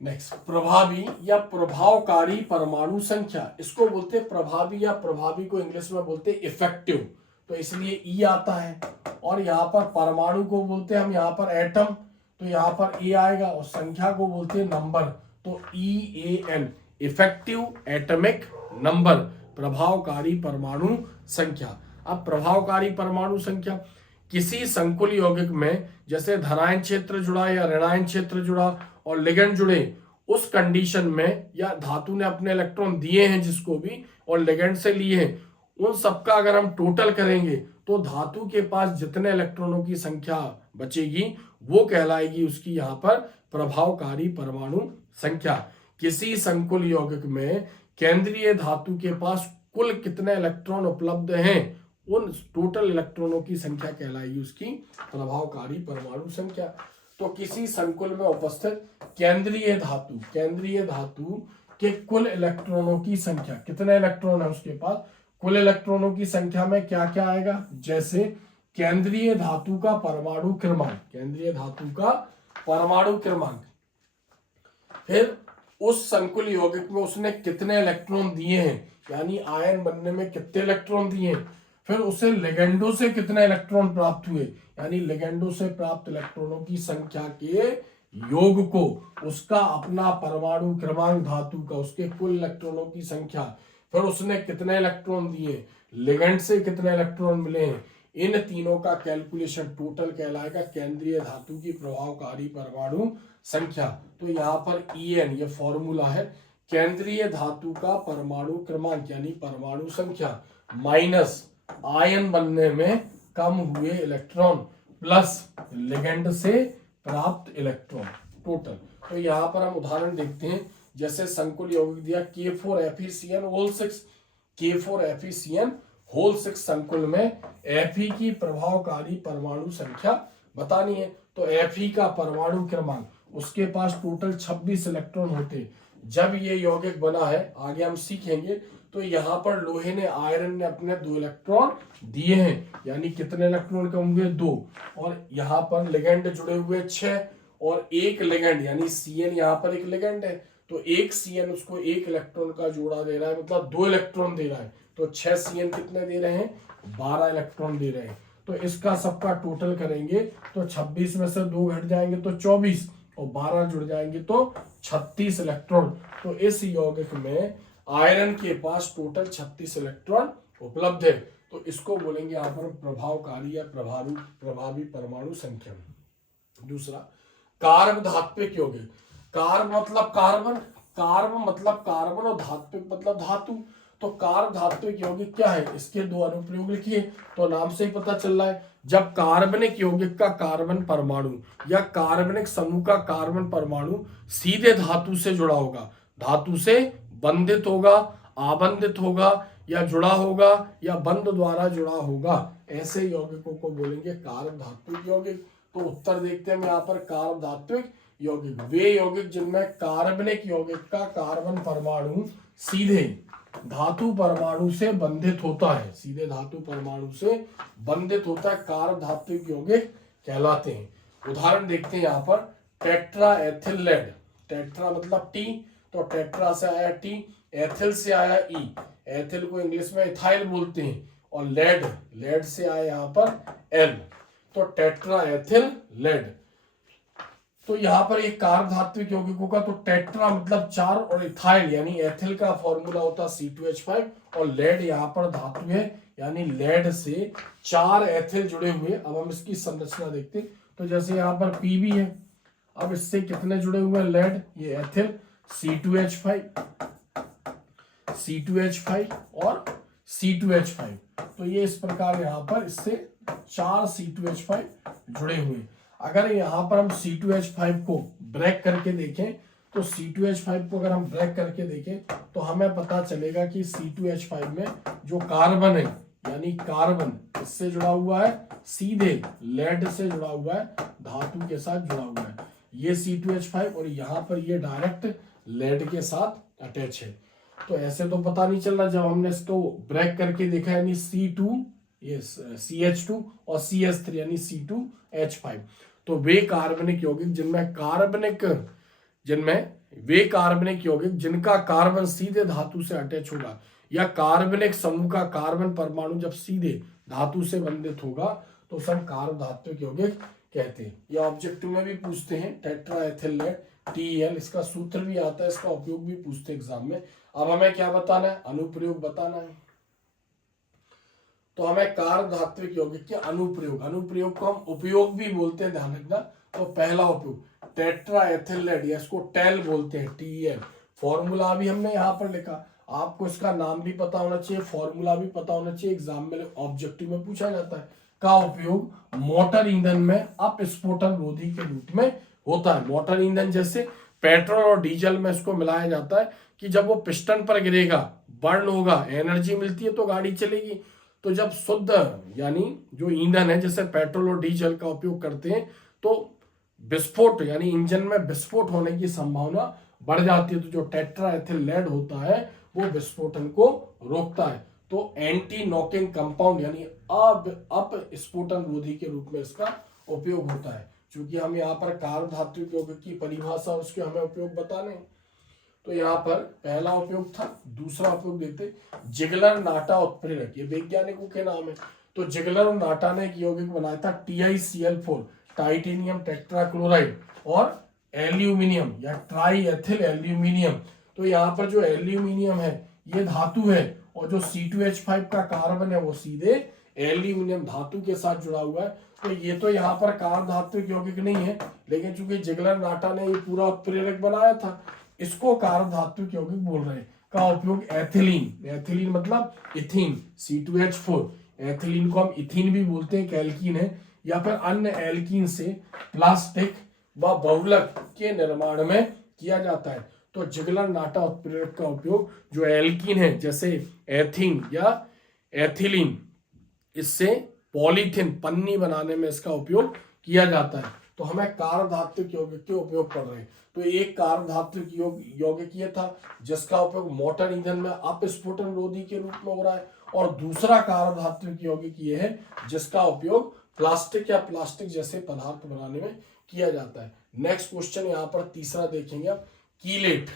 नेक्स्ट, प्रभावी या प्रभावकारी परमाणु संख्या, इसको बोलते हैं प्रभावी, या प्रभावी को इंग्लिश में बोलते हैं इफेक्टिव, तो इसलिए E आता है। और यहाँ पर परमाणु को बोलते हैं हम यहाँ पर एटम, तो यहाँ पर A आएगा, और संख्या को बोलते हैं नंबर, तो EAN, इफेक्टिव एटॉमिक नंबर, प्रभावकारी परमाणु संख्या। अब प्रभावकारी परमाणु संख्या, किसी संकुल यौगिक में जैसे धनायन क्षेत्र जुड़ा या ऋणायन क्षेत्र जुड़ा और लिगेंड जुड़े, उस कंडीशन में या धातु ने अपने इलेक्ट्रॉन दिए हैं जिसको भी और लिगेंड से लिए हैं, उन सबका अगर हम टोटल करेंगे तो धातु के पास जितने इलेक्ट्रॉनों की संख्या बचेगी वो कहलाएगी उसकी यहाँ पर प्रभावकारी परमाणु संख्या। किसी संकुल यौगिक में केंद्रीय धातु के पास कुल कितने इलेक्ट्रॉन उपलब्ध हैं, उन टोटल इलेक्ट्रॉनों की संख्या कहलाएगी उसकी प्रभावकारी परमाणु संख्या। तो किसी संकुल में उपस्थित केंद्रीय धातु के कुल इलेक्ट्रॉनों की संख्या, कितने इलेक्ट्रॉन है उसके पास, कुल इलेक्ट्रॉनों की संख्या में क्या क्या आएगा, जैसे केंद्रीय धातु का परमाणु क्रमांक, फिर उस संकुल यौगिक में उसने कितने इलेक्ट्रॉन दिए हैं, यानी आयन बनने में कितने इलेक्ट्रॉन दिए, फिर उसे लिगेंडो से कितने इलेक्ट्रॉन प्राप्त हुए, यानी लिगेंडो से प्राप्त इलेक्ट्रॉनों की संख्या के योग को उसका अपना परमाणु क्रमांक धातु का, उसके कुल इलेक्ट्रॉनों की संख्या, फिर उसने कितने इलेक्ट्रॉन दिए, लिगेंड से कितने इलेक्ट्रॉन मिले हैं, इन तीनों का कैलकुलेशन टोटल कहलाएगा केंद्रीय धातु की प्रभावकारी परमाणु संख्या। तो यहाँ पर EN ये फॉर्मूला है, केंद्रीय धातु का परमाणु क्रमांक यानी परमाणु संख्या माइनस आयन बनने में कम हुए इलेक्ट्रॉन प्लस लिगेंड से प्राप्त इलेक्ट्रॉन टोटल। तो यहाँ पर हम उदाहरण देखते हैं, जैसे संकुल यौगिक दिया K4FeCN होल 6, K4FeCN होल 6 संकुल में Fe की प्रभावकारी परमाणु संख्या बतानी है। तो Fe का परमाणु क्रमांक, उसके पास टोटल 26 इलेक्ट्रॉन होते। जब ये यौगिक बना है, आगे हम सीखेंगे, तो यहाँ पर लोहे ने, आयरन ने अपने 2 इलेक्ट्रॉन दिए हैं, यानी कितने इलेक्ट्रॉन कम हुए 2, और यहाँ पर लिगेंड जुड़े हुए 6, और एक लिगेंड यानी Cn, यहाँ पर एक लिगेंड है तो एक Cn उसको 1 इलेक्ट्रॉन का जोड़ा दे रहा है, मतलब 2 इलेक्ट्रॉन दे रहा है। तो 6 Cn कितने दे रहे हैं, 12 इलेक्ट्रॉन दे रहे हैं। तो इसका सबका टोटल करेंगे तो 26 में से 2 घट जाएंगे तो 24, और 12 जुड़ जाएंगे तो 36 इलेक्ट्रॉन। तो इस यौगिक में आयरन के पास टोटल 36 इलेक्ट्रॉन उपलब्ध है। तो इसको बोलेंगे यहाँ पर प्रभावकारी या प्रभावी परमाणु संख्या। दूसरा, कार्ब धात्विक यौगिक। कार्ब मतलब कार्बन, कार्ब मतलब कार्बन, और धात्विक मतलब धातु। तो कार्ब धात्विक यौगिक क्या है, इसके 2 अनुप्रयोग लिखिए। तो नाम से ही पता चल रहा है, जब कार्बनिक यौगिक का कार्बन परमाणु या कार्बनिक समूह का कार्बन परमाणु सीधे धातु से जुड़ा होगा, धातु से बंधित होगा, आबंधित होगा, या जुड़ा होगा, या बंध द्वारा जुड़ा होगा, ऐसे यौगिकों को बोलेंगे कार्ब धात्विक यौगिक। तो उत्तर देखते हैं यहाँ पर, कार्ब धात्विक यौगिक वे यौगिक जिनमें कार्बनिक यौगिक का कार्बन परमाणु सीधे धातु परमाणु से बंधित होता है, सीधे धातु परमाणु से बंधित होता है, कार्ब धात्विक यौगिक कहलाते हैं। उदाहरण देखते हैं यहाँ पर, टेट्रा एथिल लेड। टेट्रा मतलब टी, तो टेट्रा से आया टी, एथिल से आया ई, एथिल को इंग्लिश में इथाइल बोलते हैं, और लेड, लेड से आया यहाँ पर एल, तो टेट्रा एथिल लेड। तो यहाँ पर एक कार्ब धात्विक यौगिकों का, तो टेट्रा मतलब 4, और इथाइल यानी एथिल का फॉर्मूला होता है C2H5, और लेड यहाँ पर धातु है, यानी लेड से 4 एथिल जुड़े हुए। अब हम इसकी संरचना देखते हैं, तो जैसे यहाँ पर Pb है, अब इससे कितने जुड़े हुए हैं, लेड, ये एथिल, C2H5 और C2H5। तो ये इस प्रकार यहाँ पर इससे 4 C2H5 जुड़े हुए। अगर यहाँ पर हम C2H5 को ब्रेक करके देखें, तो C2H5 को अगर हम ब्रेक करके देखें तो हमें पता चलेगा कि C2H5 में जो कार्बन है, यानी कार्बन इससे जुड़ा हुआ है, सीधे लेड से जुड़ा हुआ है, धातु के साथ जुड़ा हुआ है, ये C2H5, और यहाँ पर ये डायरेक्ट लेड के साथ अटैच है। तो ऐसे तो पता नहीं चल रहा, जब हमने इसको ब्रेक करके देखा, यानी C2 ये CH2 और CH3 यानी C2H5। तो वे कार्बनिक यौगिक जिनका कार्बन सीधे धातु से अटैच होगा, या कार्बनिक समूह का कार्बन परमाणु जब सीधे धातु से बंधित होगा, तो उसे हम कार्ब धात्विक यौगिक कहते हैं। ये ऑब्जेक्टिव में भी पूछते हैं, टेट्रा एथिल लेड TeL, इसका सूत्र भी आता है, इसका उपयोग भी पूछते हैं एग्जाम में। अब हमें क्या बताना है, अनुप्रयोग बताना है। तो हमें कार्ब धात्विक यौगिक के अनुप्रयोग को हम उपयोग भी बोलते हैं, ध्यान रखना। तो पहला उपयोग टेट्रा एथिल लेड, या इसको टेल बोलते हैं, TeL। फॉर्मूला भी हमने यहाँ पर लिखा, आपको इसका नाम भी पता होना चाहिए, फॉर्मूला भी पता होना चाहिए, एग्जाम में ऑब्जेक्टिव में पूछा जाता है। का उपयोग मोटर ईंधन में अपस्फोटन रोधी के रूप में होता है। मोटर ईंधन जैसे पेट्रोल और डीजल में इसको मिलाया जाता है कि जब वो पिस्टन पर गिरेगा, बर्न होगा, एनर्जी मिलती है तो गाड़ी चलेगी। तो जब शुद्ध यानी जो ईंधन है, जैसे पेट्रोल और डीजल का उपयोग करते हैं, तो विस्फोट यानी इंजन में विस्फोट होने की संभावना बढ़ जाती है। तो जो टेट्रा एथिल लेड होता है वो विस्फोटन को रोकता है। तो एंटी नॉकिंग कंपाउंड यानी अपस्फोटन रोधी के रूप में इसका उपयोग होता है। क्योंकि हम यहाँ पर कार्ब धात्विक यौगिक की परिभाषा और उसके हमें उपयोग बताने, तो यहाँ पर पहला उपयोग था। दूसरा उपयोग देखते, जिगलर नाटा उत्प्रेरक, ये वैज्ञानिकों के नाम है। तो जिगलर और नाटा ने एक यौगिक बनाया था TiCl4, टाइटेनियम टेट्राक्लोराइड, और एल्यूमिनियम या ट्राई एथिल एल्यूमिनियम। तो यहाँ पर जो एल्यूमिनियम है ये धातु है, और जो C2H5 का कार्बन है वो सीधे एल्यूमिनियम धातु के साथ जुड़ा हुआ है। तो ये तो यहाँ पर कार्ब धात्विक यौगिक नहीं है, लेकिन चूंकि जिगलर नाटा ने ये पूरा उत्प्रेरक बनाया था, इसको कार्ब धात्विक यौगिक बोल रहे हैं। का उपयोग एथिलीन, एथिलीन मतलब इथीन, C2H4, एथिलीन को हम इथीन भी बोलते हैं, एक एल्कीन है, या फिर अन्य एल्कीन से प्लास्टिक व बहुलक के निर्माण में किया जाता है। तो जिगलर नाटा उत्प्रेरक का उपयोग जो एल्कीन है जैसे एथीन या एथिलीन, इससे पॉलीथीन पन्नी बनाने में इसका उपयोग किया जाता है। तो हमें कार्बधात्विक यौगिक के उपयोग पड़ रहे हैं। तो एक कार्बधात्विक यौगिक ये था जिसका उपयोग मोटर ईंधन में अपस्फोटन रोधी के रूप में हो रहा है, और दूसरा कार्बधात्विक यौगिक ये है जिसका उपयोग प्लास्टिक या प्लास्टिक जैसे पदार्थ बनाने में किया जाता है। नेक्स्ट क्वेश्चन यहाँ पर तीसरा देखेंगे आप, कीलेट।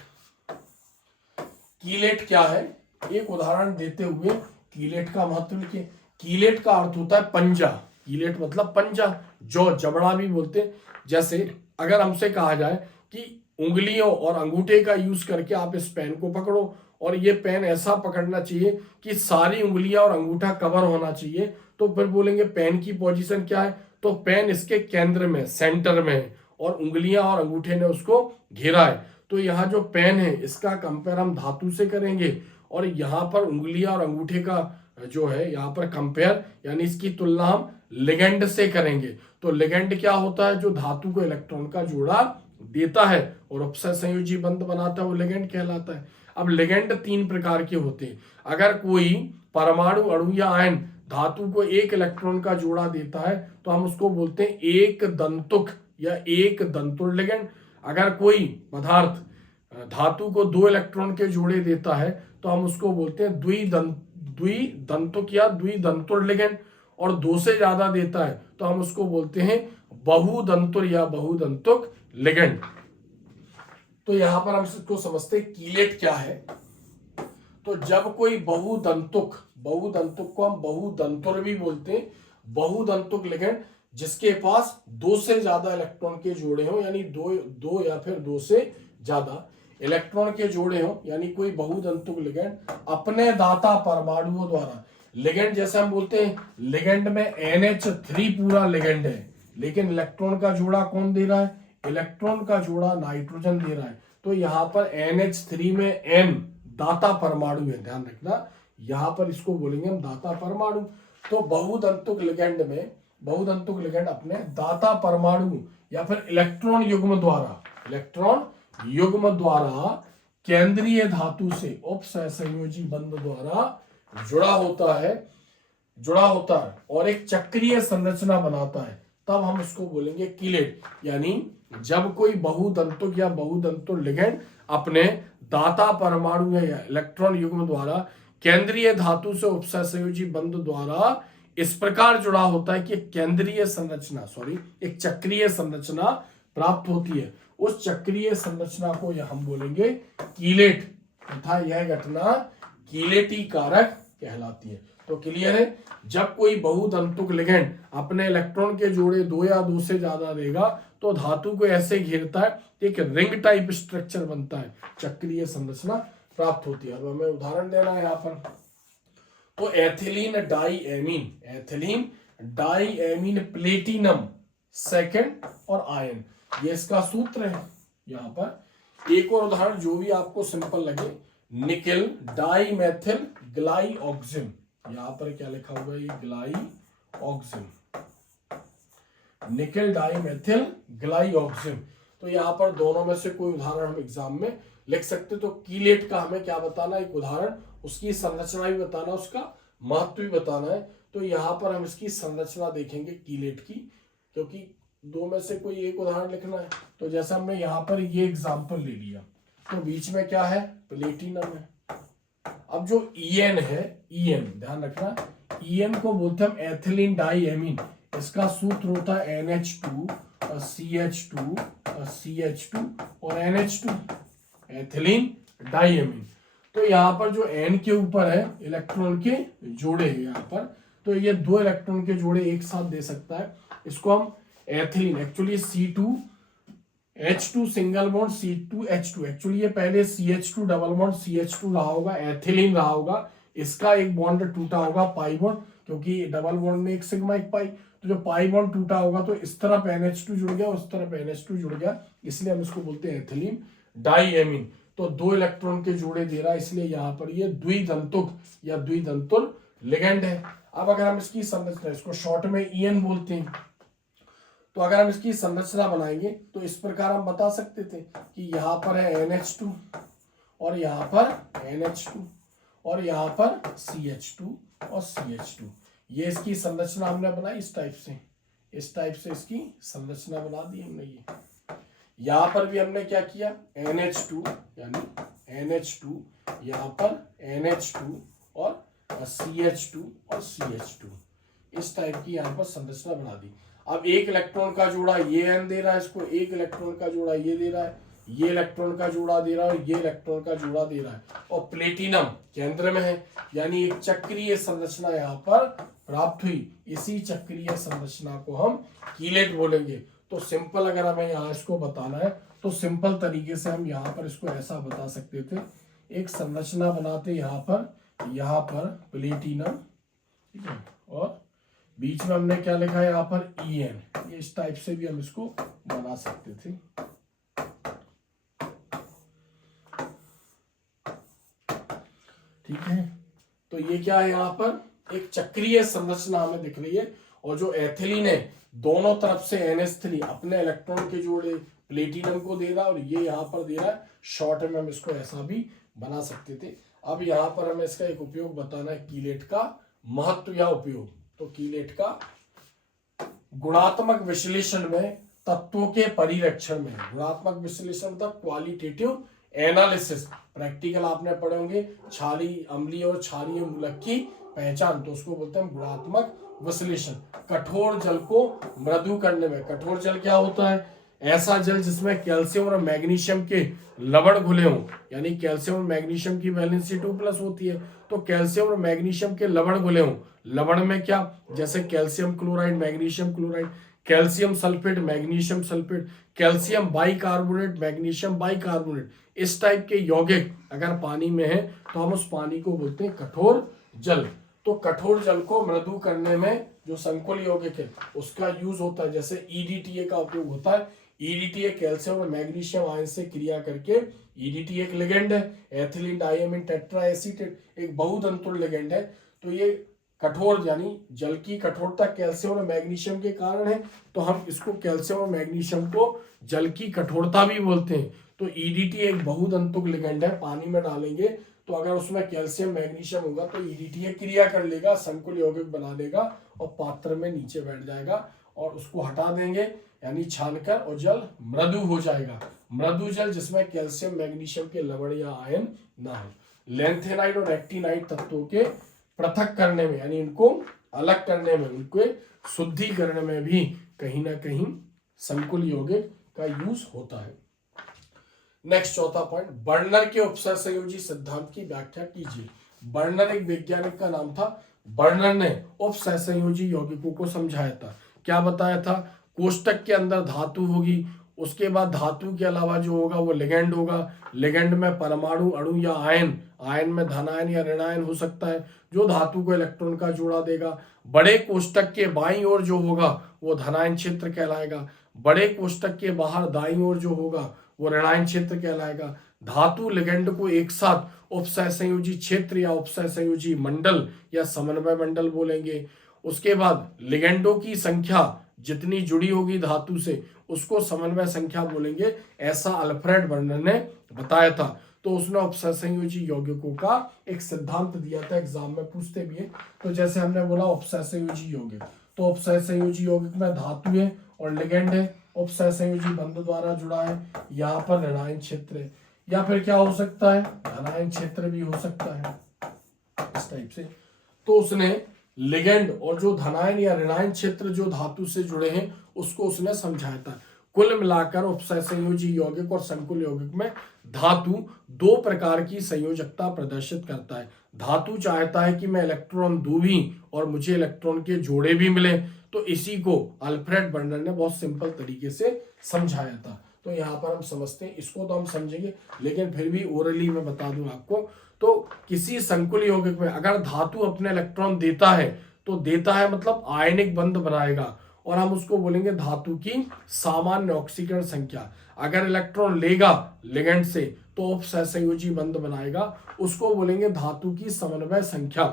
कीलेट क्या है, एक उदाहरण देते हुए कीलेट का महत्व लिखिए। कीलेट का अर्थ होता है पंजा। कीलेट मतलब पंजा, जो जबड़ा भी बोलते हैं। जैसे अगर हमसे कहा जाए कि उंगलियों और अंगूठे का यूज करके आप इस पेन को पकड़ो, और ये पेन ऐसा पकड़ना चाहिए कि सारी उंगलियां और अंगूठा कवर होना चाहिए, तो फिर बोलेंगे पेन की पोजीशन क्या है, तो पेन इसके केंद्र में, सेंटर में है, और उंगलियां और अंगूठे ने उसको घेरा है। तो यहाँ जो पेन है इसका कंपेयर हम धातु से करेंगे, और यहाँ पर उंगलियां और अंगूठे का जो है यहाँ पर कंपेयर यानी इसकी तुलना हम लिगेंड से करेंगे। तो लिगेंड क्या होता है, जो धातु को इलेक्ट्रॉन का जोड़ा देता है और उपसय संयोजी बंध बनाता है, वो लिगेंड कहलाता है। अब लिगेंड 3 प्रकार के होते हैं। अगर कोई परमाणु, अणु या आयन धातु को एक इलेक्ट्रॉन का जोड़ा देता है तो हम उसको बोलते हैं एक दंतुक या एक दंतुल लिगेंड। अगर कोई पदार्थ धातु को 2 इलेक्ट्रॉन के जोड़े देता है तो हम उसको बोलते हैं द्विदंतुक या द्विदंतुल लिगेंड, और 2 से ज्यादा देता है तो हम उसको बोलते हैं बहुदंतुल या बहुदंतुक लिगेंड। तो यहां पर हम इसको समझते हैं कीलेट क्या है। तो जब कोई बहुदंतुक को हम बहुदंतुल भी बोलते हैं, बहुदंतुक लिगेंड जिसके पास 2 से ज्यादा इलेक्ट्रॉन के जोड़े हो, यानी दो या फिर 2 से ज्यादा इलेक्ट्रॉन के जोड़े हो, यानी कोई बहुदंतुक लिगेंड अपने दाता परमाणुओं द्वारा, लिगेंड जैसे हम बोलते हैं लिगेंड में NH3 पूरा लिगेंड है, लेकिन इलेक्ट्रॉन का जोड़ा कौन दे रहा है, इलेक्ट्रॉन का जोड़ा नाइट्रोजन दे रहा है। तो यहाँ पर NH3 में N दाता परमाणु है, ध्यान रखना, यहाँ पर इसको बोलेंगे हम दाता परमाणु। तो बहुदंतुक लिगेंड में, बहुदंतुक लिगेंड अपने दाता परमाणु या फिर इलेक्ट्रॉन युग्म द्वारा केंद्रीय धातु से उपसहसंयोजी बंध द्वारा जुड़ा होता है और एक चक्रीय संरचना बनाता है, तब हम उसको बोलेंगे कीलेट। यानी जब कोई बहुदंतुक या बहुदंतुल लिगेंड अपने दाता परमाणु या इलेक्ट्रॉन युग्म द्वारा केंद्रीय धातु से उपसहसंयोजी बंध द्वारा इस प्रकार जुड़ा होता है कि एक चक्रीय संरचना प्राप्त होती है, उस चक्रीय संरचना को हम बोलेंगे कीलेट, तथा यह घटना कीलेटी कारक कहलाती है। तो क्लियर है, जब कोई बहुदंतुक लिगेंड अपने इलेक्ट्रॉन के जोड़े 2 या 2 से ज्यादा देगा तो धातु को ऐसे घेरता है, एक रिंग टाइप स्ट्रक्चर बनता है, चक्रीय संरचना प्राप्त होती है। अब हमें उदाहरण देना है यहाँ पर। तो एथिलीन डाईएमीन प्लेटिनम सेकंड और आयन, ये इसका सूत्र है। यहाँ पर एक और उदाहरण जो भी आपको सिंपल लगे, निकेल डाईमेथिल ग्लाइऑक्सिम, यहाँ पर क्या लिखा होगा, ये ग्लाइऑक्सिम, निकेल डाईमेथिल ग्लाइऑक्सिम। तो यहाँ पर दोनों में से कोई उदाहरण हम एग्जाम में लिख सकते। तो कीलेट का हमें क्या बताना, एक उदाहरण, उसकी संरचना भी बताना, उसका महत्व भी बताना है। तो यहाँ पर हम इसकी संरचना देखेंगे कीलेट की, क्योंकि 2 में से कोई एक उदाहरण लिखना है। तो जैसा हमने यहाँ पर ये एग्जाम्पल ले लिया, तो बीच में क्या है, प्लेटिनम है। अब जो EN है, EN ध्यान रखना, EN को बोलते हैं हम एथिलीन डाईएमीन, इसका सूत्र होता है NH2 CH2 CH2 और NH2, एथिलीन डाईएमीन। तो यहाँ पर जो N के ऊपर है इलेक्ट्रॉन के जोड़े हैं यहाँ पर, तो ये 2 इलेक्ट्रॉन के जोड़े एक साथ दे सकता है, इसको हम ethylene, actually C2H2 single bond C2H2, actually ये पहले CH2 डबल बॉन्ड CH2 रहा होगा, एथिलीन रहा होगा, इसका एक बॉन्ड टूटा होगा पाई बॉन्ड, क्योंकि डबल बॉन्ड में एक सिग्मा एक पाई, तो जो पाई बॉन्ड टूटा होगा तो इस तरफ NH2 जुड़ गया, उस तरफ NH2 जुड़ गया, इसलिए हम इसको बोलते हैं एथिलीन डाईएमीन। तो 2 इलेक्ट्रॉन के जोड़े दे रहा है, इसलिए यहाँ पर ये द्विदंतुक या द्विदंतुल लिगेंड है। अब अगर हम इसकी संरचना, इसको शॉर्ट में EN बोलते हैं, तो अगर हम इसकी संरचना बनाएंगे तो इस प्रकार हम बता सकते थे कि यहाँ पर है NH2 और यहाँ पर NH2 और यहाँ पर CH2 और CH2। ये इसकी संरचना हमने बनाई इस टाइप से इसकी संरचना बना दी हमने। ये यहाँ पर भी हमने क्या किया, NH2 यानी NH2, यहाँ पर NH2 और CH2 और CH2, इस टाइप की यहाँ पर संरचना बना दी। अब एक इलेक्ट्रॉन का जोड़ा ये N दे रहा है इसको, एक इलेक्ट्रॉन का जोड़ा ये दे रहा है, ये इलेक्ट्रॉन का जोड़ा दे रहा है और ये इलेक्ट्रॉन का जोड़ा दे रहा है, और प्लेटिनम केंद्र में है, यानी एक चक्रीय संरचना यहाँ पर प्राप्त हुई। इसी चक्रीय संरचना को हम कीलेट बोलेंगे। तो सिंपल अगर हमें यहाँ इसको बताना है तो सिंपल तरीके से हम यहाँ पर इसको ऐसा बता सकते थे, एक संरचना बनाते यहाँ पर प्लेटिनम, ठीक है, और बीच में हमने क्या लिखा है यहाँ पर EN। ये इस टाइप से भी हम इसको बना सकते थे। ठीक है, तो ये क्या है, यहाँ पर एक चक्रीय संरचना हमें दिख रही है, और जो एथिलीन है दोनों तरफ से NH3 अपने इलेक्ट्रॉन के जोड़े प्लेटिनम को दे रहा है और ये यहाँ पर दे रहा है। शॉर्ट में हम इसको ऐसा भी बना सकते थे। अब यहाँ पर हमें इसका एक उपयोग बताना है, कीलेट का महत्व या उपयोग। तो कीलेट का गुणात्मक विश्लेषण में तत्वों के परिरक्षण में, गुणात्मक विश्लेषण मतलब क्वालिटेटिव एनालिसिस, प्रैक्टिकल आपने पढ़े होंगे, क्षारीय अम्लीय और क्षारीय मूलक की पहचान, तो उसको बोलते हैं गुणात्मक विश्लेषण। कठोर जल को मृदु करने में, कठोर जल क्या होता है, ऐसा जल जिसमें कैल्शियम और मैग्नीशियम के लवण घुले हों, यानी कैल्शियम और मैग्नीशियम की वैलेंसी 2+ होती है, तो कैल्शियम और मैग्नीशियम के लवण घुले हों। लवण में क्या, जैसे calcium chloride, magnesium chloride, calcium sulphate, magnesium sulphate, calcium bicarbonate, magnesium bicarbonate, इस टाइप के यौगिक अगर पानी में है तो हम उस पानी को बोलते हैं कठोर जल। तो कठोर जल को मृदु करने में जो संकुल यौगिक है उसका यूज होता है, जैसे EDTA का उपयोग होता है। EDTA कैल्शियम और मैग्नीशियम आयन से क्रिया करके, EDTA एक लिगेंड है, एथिलीन डाइअमीन टेट्राएसीटेट एक बहुतंतुल लिगेंड है। तो ये कठोर यानी जल की कठोरता कैल्शियम और मैग्नीशियम के कारण है, तो हम इसको कैल्शियम और मैग्नीशियम को जल की कठोरता भी बोलते हैं। तो EDTA एक बहुतंतुक लिगेंड है, पानी में डालेंगे तो अगर उसमें कैल्शियम मैग्नीशियम होगा तो EDTA क्रिया कर लेगा, संकुल यौगिक बना देगा और पात्र में नीचे बैठ जाएगा, और उसको हटा देंगे यानी छानकर, और जल मृदु हो जाएगा। मृदु जल जिसमें कैल्शियम मैग्नीशियम के लवण या आयन ना हो। लैंथेनाइड और एक्टिनाइड तत्वों के पृथक करने में, यानी इनको अलग करने में, उनके शुद्धिकरण में भी कहीं ना कहीं संकुल यौगिक का यूज होता है। नेक्स्ट चौथा पॉइंट, बर्नर के उपसहसंयोजी सिद्धांत की व्याख्या कीजिए। बर्नर एक वैज्ञानिक का नाम था। बर्नर ने उपसहसंयोजी यौगिकों को समझाया था। क्या बताया था, कोष्टक के अंदर धातु होगी, उसके बाद धातु के अलावा जो होगा वो लिगेंड होगा, लिगेंड में परमाणु, अणु या आयन, आयन में धनायन या ऋणायन हो सकता है, जो धातु को इलेक्ट्रॉन का जोड़ा देगा। बड़े कोष्टक के बाईं ओर जो होगा वो धनायन क्षेत्र कहलाएगा, बड़े कोष्टक के बाहर दाईं ओर जो होगा वो ऋणायन क्षेत्र कहलाएगा। धातु लिगेंड को एक साथ उपसहसंयोजी क्षेत्र या उपसहसंयोजी मंडल या समन्वय मंडल बोलेंगे। उसके बाद लिगेंडों की संख्या जितनी जुड़ी होगी धातु से उसको समन्वय संख्या बोलेंगे, ऐसा अल्फ्रेड बर्नर ने बताया था। तो उसने उपसहसंयोजी यौगिकों का एक सिद्धांत दिया था, एग्जाम में पूछते भी है। तो जैसे हमने बोला उपसहसंयोजी यौगिक, तो उपसहसंयोजी यौगिक में धातु है और लिगेंड है, उपसहसंयोजी बंध द्वारा जुड़ा है, यहाँ पर ऋणायन क्षेत्र है, या फिर क्या हो सकता है, धनायन क्षेत्र भी हो सकता है, इस टाइप से। तो उसने लिगेंड और जो धनायन या ऋणायन क्षेत्र जो धातु से जुड़े हैं उसको उसने समझाया था। कुल मिलाकर उपसहसंयोजी यौगिक और संकुल यौगिक में धातु दो प्रकार की संयोजकता प्रदर्शित करता है। धातु चाहता है कि मैं इलेक्ट्रॉन दूं भी और मुझे इलेक्ट्रॉन के जोड़े भी मिले, तो इसी को अल्फ्रेड बर्नर ने बहुत सिंपल तरीके से समझाया था। तो यहाँ पर हम समझते हैं, इसको तो हम समझेंगे लेकिन फिर भी ओरली मैं बता दूं आपको। तो किसी संकुल यौगिक में अगर धातु अपने इलेक्ट्रॉन देता है तो देता है मतलब आयनिक बंध बनाएगा, और हम उसको बोलेंगे धातु की सामान्य ऑक्सीकरण संख्या। अगर इलेक्ट्रॉन लेगा लिगेंड से तो उपसहसंयोजी बंध बनाएगा, उसको बोलेंगे धातु की समन्वय संख्या।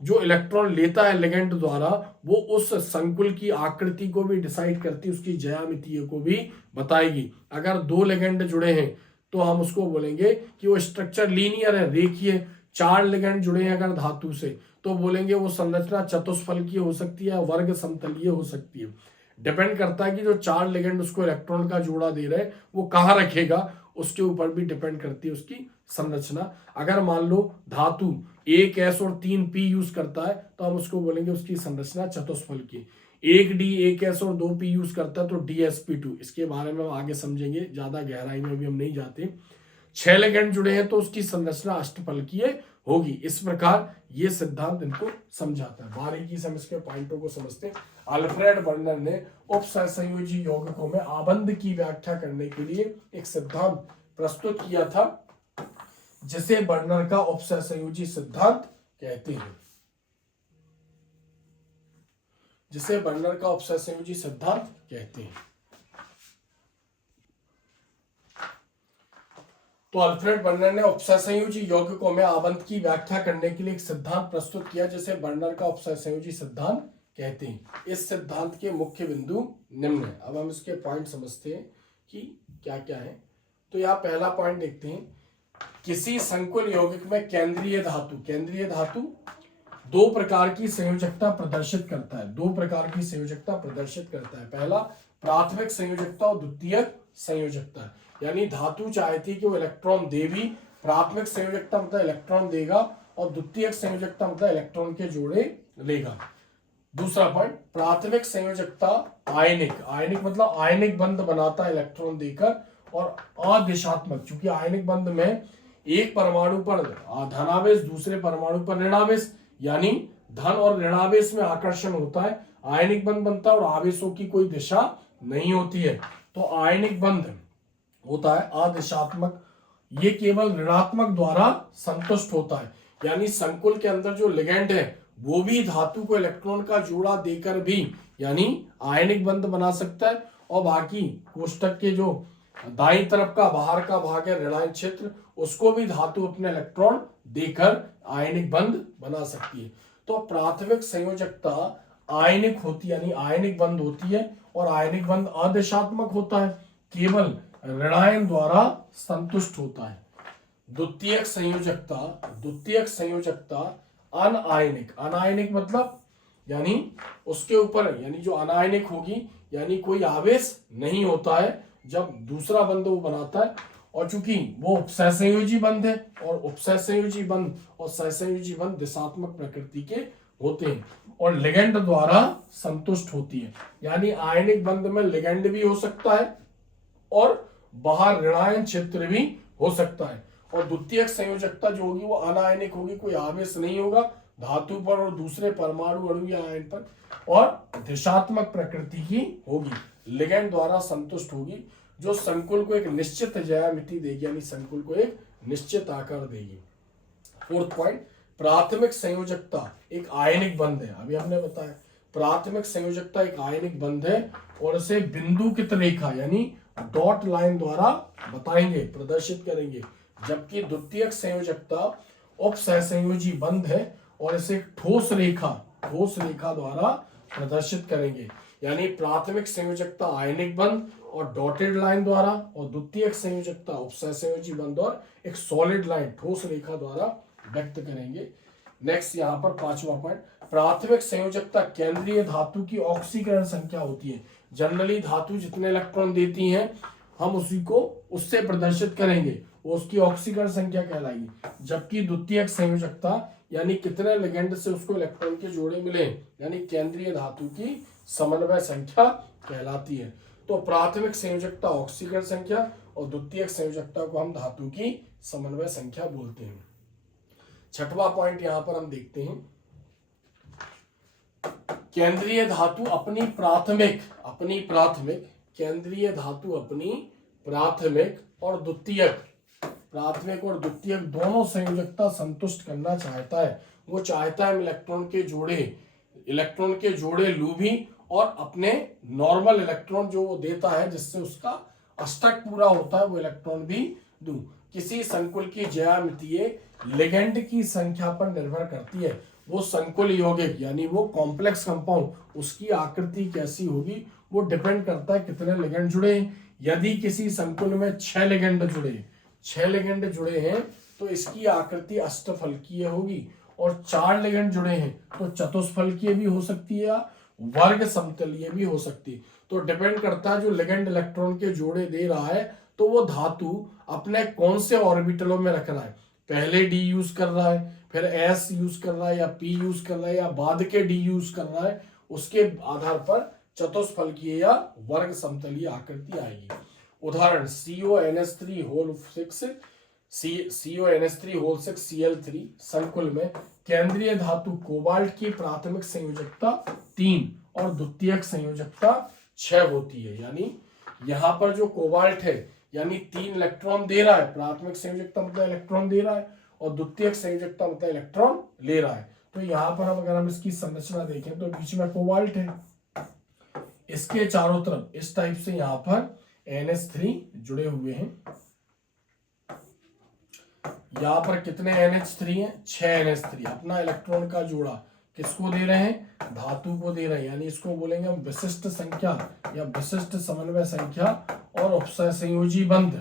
जो इलेक्ट्रॉन लेता है लिगेंड द्वारा वो उस संकुल की आकृति को भी डिसाइड करती है, उसकी ज्यामितीय को भी बताएगी। अगर दो लिगेंड जुड़े हैं तो हम उसको बोलेंगे कि वो स्ट्रक्चर लीनियर है, रेखीय। चार लिगेंड जुड़े हैं अगर धातु से तो बोलेंगे वो संरचना चतुष्फलकीय हो सकती है, वर्ग समतलीय हो सकती है। डिपेंड करता है कि जो चार लिगेंड उसको इलेक्ट्रॉन का जोड़ा दे रहे हैं वो कहाँ रखेगा, उसके ऊपर भी डिपेंड करती है उसकी संरचना। अगर मान लो धातु 1s और 3p यूज करता है तो हम उसको बोलेंगे उसकी संरचना चतुष्फलकीय। 1d 1s और 2p यूज करता है तो dsp2। इसके बारे में हम आगे समझेंगे, ज्यादा गहराई में भी हम नहीं जाते। 6 लिगेंड जुड़े हैं तो उसकी संरचना अष्टफलकीय होगी। इस प्रकार ये सिद्धांत इनको समझाता है। बारीकी से हम इसके पॉइंटों को समझते हैं। अल्फ्रेड बर्नर ने उपसहसंयोजी यौगिकों में आबंध की व्याख्या करने के लिए एक सिद्धांत प्रस्तुत किया था जिसे बर्नर का उपसहसंयोजी सिद्धांत कहते हैं। जिसे बर्नर का उपसहसंयोजी सिद्धांत कहते हैं। तो अल्फ्रेड बर्नर ने उपसहसंयोजी यौगिकों में आबंध की व्याख्या करने के लिए एक सिद्धांत प्रस्तुत किया जिसे बर्नर का उपसहसंयोजी सिद्धांत कहते हैं। इस सिद्धांत के मुख्य बिंदु निम्न है। अब हम इसके पॉइंट समझते हैं कि क्या क्या है। तो यहाँ पहला पॉइंट देखते हैं, किसी संकुल यौगिक में केंद्रीय धातु दो प्रकार की संयोजकता प्रदर्शित करता है। दो प्रकार की संयोजकता प्रदर्शित करता है। पहला प्राथमिक संयोजकता और द्वितीयक संयोजकता, यानी धातु चाहती है कि वो इलेक्ट्रॉन दे भी। प्राथमिक संयोजकता मतलब इलेक्ट्रॉन देगा और द्वितीयक संयोजकता मतलब इलेक्ट्रॉन के जोड़े लेगा। दूसरा पॉइंट, प्राथमिक संयोजकता आयनिक मतलब आयनिक बंध बनाता है इलेक्ट्रॉन देकर, और अदिशात्मक, क्योंकि आयनिक बंध में एक परमाणु पर धनावेश दूसरे परमाणु पर ऋणावेश, यानी धन और ऋणावेश में आकर्षण होता है, आयनिक बंध बनता है और आवेशों की कोई दिशा नहीं होती है। तो आयनिक बंध होता है अदिशात्मक, ये केवल ऋणात्मक द्वारा संतुष्ट होता है। यानी संकुल के अंदर जो लिगेंड है वो भी धातु को इलेक्ट्रॉन का जोड़ा देकर भी यानी आयनिक बंध बना सकता है, और बाकी कोष्टक के जो दाईं तरफ का बाहर का भाग है ऋणायन क्षेत्र, उसको भी धातु अपने इलेक्ट्रॉन देकर आयनिक बंध बना सकती है। तो प्राथमिक संयोजकता आयनिक होती है, यानी आयनिक बंध होती है, और आयनिक बंध अदिशात्मक होता है, केवल ऋणायन द्वारा संतुष्ट होता है। द्वितीयक संयोजकता अनायनिक मतलब यानी उसके ऊपर यानी जो अनायनिक होगी यानी कोई आवेश नहीं होता है जब दूसरा बंध वो बनाता है। और चूंकि वो उपसहसंयोजी बंध है, और उपसहसंयोजी बंध और सहसंयोजी बंध दिशात्मक प्रकृति के होते हैं और लिगेंड द्वारा संतुष्ट होती है। यानी आयनिक बंध में लिगेंड भी हो सकता है और बाहर ऋणायन क्षेत्र भी हो सकता है। और द्वितीयक संयोजकता जो होगी वो अनायनिक होगी, कोई आवेश नहीं होगा धातु पर और दूसरे परमाणु अणु या आयन पर, और दिशात्मक प्रकृति की होगी, लिगेंड द्वारा संतुष्ट होगी, जो संकुल को एक निश्चित ज्यामिति देगी, यानी संकुल को एक निश्चित आकार देगी। फोर्थ पॉइंट, प्राथमिक संयोजकता एक आयनिक बंध है। अभी हमने बताया प्राथमिक संयोजकता एक आयनिक बंध है और इसे बिंदुकित रेखा यानी डॉट लाइन द्वारा बताएंगे, प्रदर्शित करेंगे, जबकि द्वितीयक संयोजकता उपसहसंयोजी बंध है और इसे ठोस रेखा द्वारा प्रदर्शित करेंगे। यानी प्राथमिक संयोजकता आयनिक बंध और डॉटेड लाइन द्वारा, और द्वितीयक संयोजकता उपसहसंयोजी बंध और एक सॉलिड लाइन ठोस रेखा द्वारा व्यक्त करेंगे। नेक्स्ट यहाँ पर पांचवा पॉइंट, प्राथमिक संयोजकता केंद्रीय धातु की ऑक्सीकरण संख्या होती है। जनरली धातु जितने इलेक्ट्रॉन देती हैं हम उसी को उससे प्रदर्शित करेंगे, वो उसकी ऑक्सीकरण संख्या कहलाएगी। जबकि द्वितीयक संयोजकता यानी कितने लिगेंड से उसको इलेक्ट्रॉन के जोड़े मिले, यानी केंद्रीय धातु की समन्वय संख्या कहलाती है। तो प्राथमिक संयोजकता ऑक्सीकरण संख्या और द्वितीयक संयोजकता को हम धातु की समन्वय संख्या बोलते हैं। छठवां पॉइंट यहां पर हम देखते हैं, केंद्रीय धातु अपनी प्राथमिक और द्वितीयक दोनों संयोजकता संतुष्ट करना चाहता है। वो चाहता है इलेक्ट्रॉन के जोड़े लूं भी और अपने नॉर्मल इलेक्ट्रॉन जो वो देता है जिससे उसका अष्टक पूरा होता है वो इलेक्ट्रॉन भी दूं। किसी संकुल की ज्यामितीय लिगेंड की संख्या पर निर्भर करती है। वो संकुल यौगिक यानी वो कॉम्प्लेक्स कंपाउंड उसकी आकृति कैसी होगी वो डिपेंड करता है कितने लिगेंड जुड़े हैं। यदि किसी संकुल में 6 लिगेंड जुड़े हैं तो इसकी आकृति अष्टफलकीय होगी, और 4 लिगेंड जुड़े हैं तो चतुष्फलकीय भी हो सकती है या वर्ग समतलीय भी हो सकती है। तो डिपेंड करता है जो लिगेंड इलेक्ट्रॉन के जोड़े दे रहा है तो वो धातु अपने कौन से ऑर्बिटलों में रख रहा है, पहले डी यूज कर रहा है, फिर एस यूज कर रहा है, या पी यूज कर रहा है, या बाद के डी यूज कर रहा है, उसके आधार पर चतुष्फलकीय या वर्ग समतलीय आकृति आएगी। उदाहरण CONH3 होल 6 Cl3 संकुल में केंद्रीय धातु कोबाल्ट की प्राथमिक संयोजकता 3 और द्वितीयक संयोजकता 6 होती है। यानी यहाँ पर जो कोबाल्ट है यानी 3 इलेक्ट्रॉन दे रहा है, प्राथमिक संयोजकता मतलब इलेक्ट्रॉन दे रहा है, और द्वितीयक संयोजकता मतलब इलेक्ट्रॉन ले रहा है। तो यहाँ पर हम अगर हम इसकी संरचना देखें तो बीच में कोबाल्ट है, इसके चारों तरफ इस टाइप से यहाँ पर NH3 जुड़े हुए हैं। यहाँ पर कितने NH3 हैं? 6 NH3। अपना इलेक्ट्रॉन का जोड़ा किसको दे रहे हैं? धातु को दे रहे हैं, यानी इसको बोलेंगे हम विशिष्ट संख्या या विशिष्ट समन्वय संख्या और उपसहसंयोजी बंध।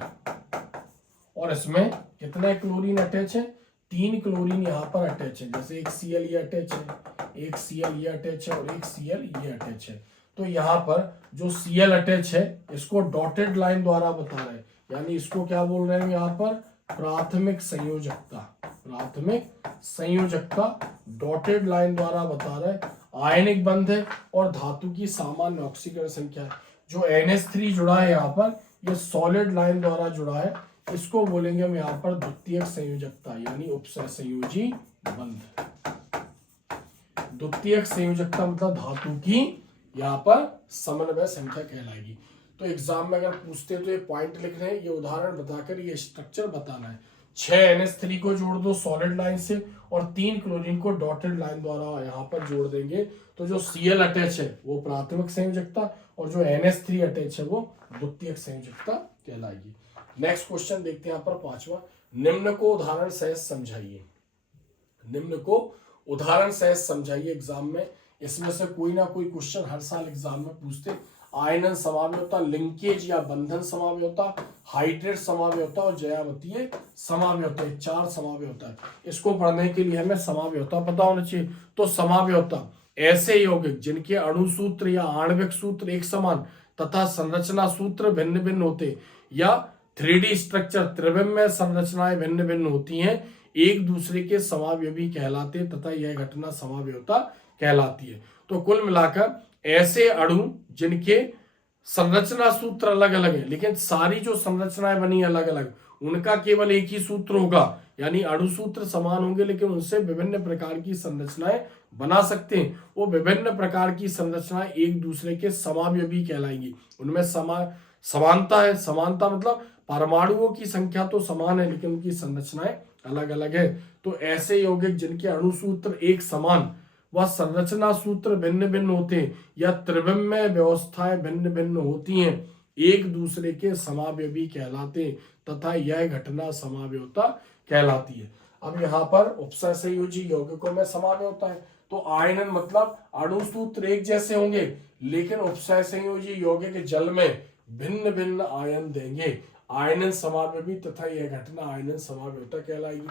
और इसमें कितने क्लोरीन अटैच है? 3 क्लोरीन यहाँ पर अटैच है, जैसे एक Cl ये अटैच है, एक Cl ये अटैच है और एक Cl ये अटैच है। तो यहाँ पर जो Cl अटैच है इसको डॉटेड लाइन द्वारा बता रहे हैं, यानी इसको क्या बोल रहे हैं यहाँ पर? प्राथमिक संयोजकता डॉटेड लाइन द्वारा बता रहे हैं। आयनिक बंध है और धातु की सामान्य ऑक्सीकरण संख्या है। जो NH3 जुड़ा है यहाँ पर ये सॉलिड लाइन द्वारा जुड़ा है, इसको बोलेंगे हम यहाँ पर द्वितीयक संयोजकता यानी उपसहसंयोजी बंध। द्वितीयक संयोजकता मतलब धातु की यहाँ पर समन्वय संख्या कहलाएगी। तो एग्जाम में अगर पूछते तो ये पॉइंट लिख रहे हैं, ये उदाहरण बताकर ये स्ट्रक्चर बताना है। 6 NH3 को जोड़ दो सॉलिड लाइन से और 3 क्लोरीन को डॉटेड लाइन द्वारा यहाँ पर जोड़ देंगे, तो जो Cl अटैच है वो प्राथमिक संयोजकता और जो NH3 अटैच है वो द्वितीयक संयोजकता कहलाएगी। नेक्स्ट क्वेश्चन देखते हैं यहाँ पर 5वां। निम्न को उदाहरण सहित समझाइए। एग्जाम में इसमें से कोई ना कोई क्वेश्चन हर साल एग्जाम में पूछते। आयनन समावयवता, लिंकेज या बंधन समावयवता, हाइड्रेट समावयवता और ज्यामितीय समावयवता, 4 समावयवता है। इसको पढ़ने के लिए हमें समावयवता पता होना चाहिए। तो समावयवता ऐसे यौगिक जिनके अणु सूत्र या आणविक सूत्र एक समान तथा संरचना सूत्र भिन्न भिन्न होते, या 3D स्ट्रक्चर त्रिविमीय संरचनाएं भिन्न भिन्न होती हैं, एक दूसरे के समावयवी कहलाते तथा यह घटना समावयवता कहलाती है। तो कुल मिलाकर ऐसे अणु जिनके संरचना सूत्र अलग अलग है लेकिन सारी जो संरचनाएं बनी अलग अलग, उनका केवल एक ही सूत्र होगा, यानी अणु सूत्र समान होंगे लेकिन उनसे विभिन्न प्रकार की संरचनाएं बना सकते हैं। वो विभिन्न प्रकार की संरचनाएं एक दूसरे के समावयवी कहलाएंगी। उनमें समानता है। समानता मतलब परमाणुओं की संख्या तो समान है लेकिन उनकी संरचनाएं अलग अलग है। तो ऐसे यौगिक जिनके अणु सूत्र एक समान व संरचना सूत्र भिन्न भिन्न होते हैं या त्रिविमीय व्यवस्थाएं भिन्न भिन्न होती हैं, एक दूसरे के समावयवी कहलाते हैं तथा यह घटना समावयवता कहलाती है। अब यहाँ पर उपसहसंयोजी यौगिकों में समावयवता है। तो आयनन मतलब अणु सूत्र एक जैसे होंगे लेकिन उपसहसंयोजी यौगिक जल में भिन्न भिन्न आयन देंगे, आयनन समावयवी तथा यह घटना आयनन समावयवता कहलाएगी।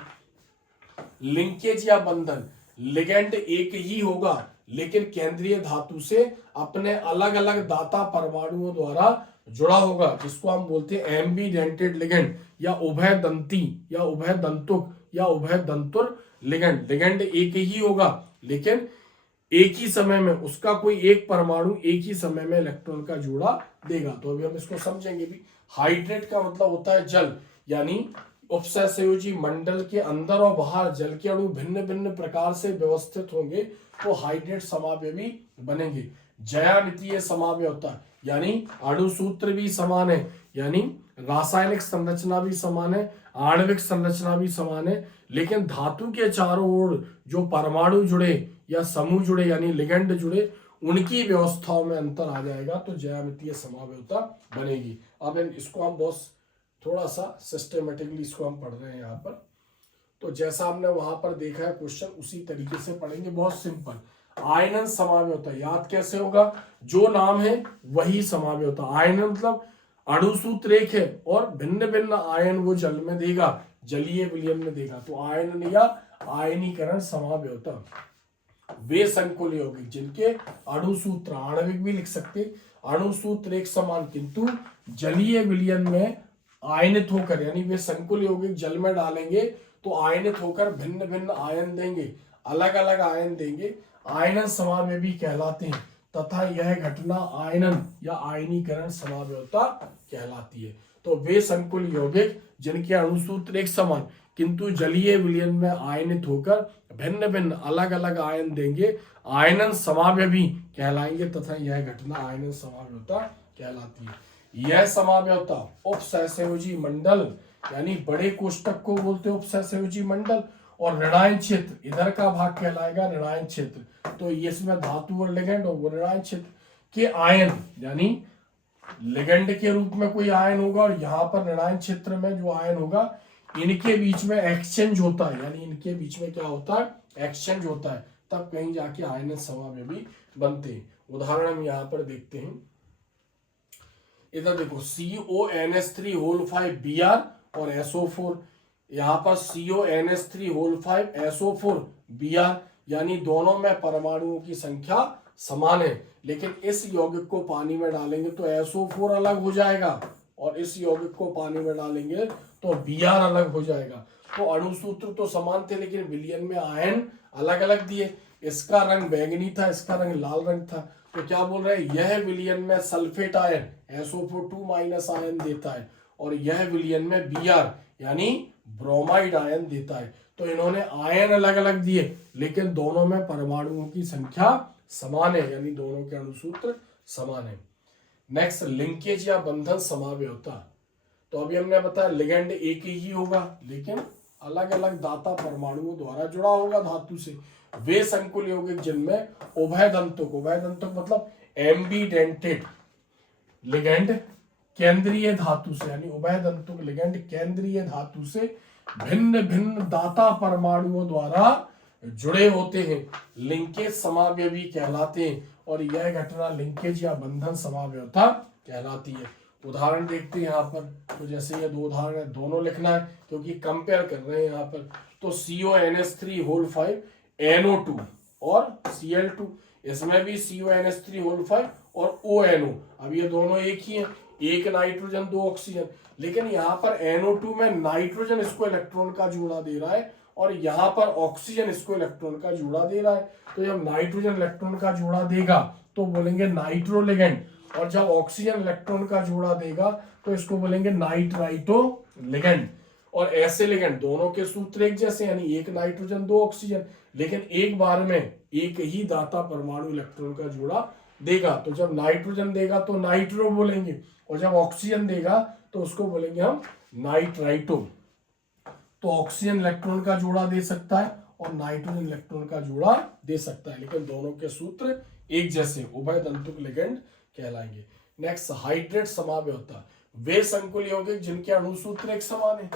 लिंकेज या बंधन, लिगेंड एक ही होगा लेकिन केंद्रीय धातु से अपने अलग अलग दाता परमाणुओं द्वारा जुड़ा होगा, जिसको हम बोलते हैं एम्बीडेंटेड लिगेंड या उभयदंती या उभयदंतुक या उभयदंतुर लिगेंड। लिगेंड एक ही होगा लेकिन एक ही समय में उसका कोई एक परमाणु एक ही समय में इलेक्ट्रॉन का जोड़ा देगा। तो अभी हम इसको समझेंगे भी। हाइड्रेट का मतलब होता है जल, यानी उपसहसंयोजी मंडल के अंदर और बाहर जल के अणु भिन्न भिन्न प्रकार से व्यवस्थित होंगे तो हाइड्रेट समावयवी बनेंगे। ज्यामितीय समावयवता यानी अणु सूत्र भी समान है, यानी रासायनिक संरचना भी समान है, आणविक संरचना भी समान है, लेकिन धातु के चारों ओर जो परमाणु जुड़े या समूह जुड़े यानी लिगेंड जुड़े, उनकी व्यवस्थाओं में अंतर आ जाएगा तो ज्यामितीय समावयवता बनेगी। अब इसको हम बहुत थोड़ा सा सिस्टमेटिकली इसको हम पढ़ रहे हैं यहाँ पर। तो जैसा हमने वहां पर देखा है क्वेश्चन उसी तरीके से पढ़ेंगे, बहुत सिंपल। आयनन समाव्य होता है, याद कैसे होगा, जो नाम है वही समाव्य होता है। आयनन मतलब अणुसूत्र एक है और भिन्न भिन्न आयन वो जल में देगा, जलीय विलयन में देगा, तो आयनन या आयनीकरण समाव्य होता है। वे संकुल यौगिक जिनके अणुसूत्र, आणविक भी लिख सकते, अणुसूत्र एक समान किंतु जलीय विलयन में आयनित होकर, यानी वे संकुल यौगिक जल में डालेंगे तो आयनित होकर भिन्न भिन्न आयन देंगे, अलग अलग आयन देंगे, आयनन समाव्य भी कहलाते हैं, तथा यह घटना आयनन या आयनीकरण समाव्यता कहलाती है। तो वे संकुल यौगिक जिनके अणुसूत्र एक समान किंतु जलीय विलयन में आयनित होकर भिन्न भिन्न अलग अलग आयन देंगे, आयनन समाव्य भी कहलाएंगे, तथा यह घटना आयनन समाव्यता कहलाती है। यह समाव्यता उपसहसंयोजी मंडल, यानी बड़े कोष्टक को बोलते हैं उपसहसंयोजी मंडल, और ऋणायन क्षेत्र इधर का भाग कहलाएगा ऋणायन क्षेत्र। तो इसमें धातु और लिगेंड और ऋणायन क्षेत्र के आयन, यानी लिगेंड के रूप में कोई आयन होगा और यहाँ पर ऋणायन क्षेत्र में जो आयन होगा, इनके बीच में एक्सचेंज होता है, यानी इनके बीच में क्या होता है, एक्सचेंज होता है, तब कहीं जाके आयनन समाव्य भी बनते हैं। उदाहरण हम यहाँ पर देखते हैं, इधर देखो CONH3 होल 5 Br और SO4, यहाँ पर CONH3 होल 5 SO4 Br, यानी दोनों में परमाणुओं की संख्या समान है, लेकिन इस यौगिक को पानी में डालेंगे तो SO4 अलग हो जाएगा और इस यौगिक को पानी में डालेंगे तो Br अलग हो जाएगा। तो अणुसूत्र तो समान थे लेकिन विलयन में आयन अलग अलग दिए, इसका रंग बैंगनी था, इसका रंग लाल रंग था, तो क्या बोल रहे हैं, यह विलयन में सल्फेट आयन SO4 2- आयन देता है और यह विलयन में Br यानी ब्रोमाइड आयन देता है। तो इन्होंने आयन अलग अलग दिए लेकिन दोनों में परमाणुओं की संख्या समान है, यानी दोनों के अणुसूत्र समान है। नेक्स्ट, लिंकेज या बंधन समाव्य होता। तो अभी हमने बताया लिगेंड एक ही होगा लेकिन अलग अलग दाता परमाणुओं द्वारा जुड़ा होगा धातु से। वे संकुल यौगिक जिनमें उभय दंतक मतलब एम्बीडेंटेड लिगेंड केंद्रीय धातु से, यानी उभय दंतुक लिगेंड केंद्रीय धातु से भिन्न भिन्न दाता परमाणुओं द्वारा जुड़े होते हैं, लिंकेज समाव्य भी कहलाते हैं, और यह घटना लिंकेज या बंधन समाव्यता कहलाती है। उदाहरण देखते हैं यहाँ पर, तो जैसे ये दो उदाहरण है, दोनों लिखना है क्योंकि कंपेयर कर रहे हैं यहाँ पर। तो CONH3 होल 5 NO2 और Cl2, इसमें भी CONH3 होल 5 और ONO, अब ये दोनों एक ही हैं, एक नाइट्रोजन दो ऑक्सीजन, लेकिन यहाँ पर NO2 में नाइट्रोजन इसको इलेक्ट्रॉन का जोड़ा दे रहा है और यहाँ पर ऑक्सीजन इसको इलेक्ट्रॉन का जोड़ा दे रहा है। तो जब नाइट्रोजन इलेक्ट्रॉन का जोड़ा देगा तो बोलेंगे नाइट्रो लिगेंड, और जब ऑक्सीजन इलेक्ट्रॉन का जोड़ा देगा तो इसको बोलेंगे नाइट्राइटो लिगेंड। और ऐसे लिगेंड दोनों के सूत्र एक जैसे, यानी एक नाइट्रोजन दो ऑक्सीजन, लेकिन एक बार में एक ही दाता परमाणु इलेक्ट्रॉन का जोड़ा देगा। तो जब नाइट्रोजन देगा तो नाइट्रो बोलेंगे और जब ऑक्सीजन देगा तो उसको बोलेंगे हम नाइट्राइटो। तो ऑक्सीजन इलेक्ट्रॉन का जोड़ा दे सकता है और नाइट्रोजन इलेक्ट्रॉन का जोड़ा दे सकता है, लेकिन दोनों के सूत्र एक जैसे उभय दंतुक लिगेंड कहलाएंगे। नेक्स्ट, हाइड्रेट समाव्य होता। वे संकुल यौगिक जिनके अणुसूत्र एक समान है,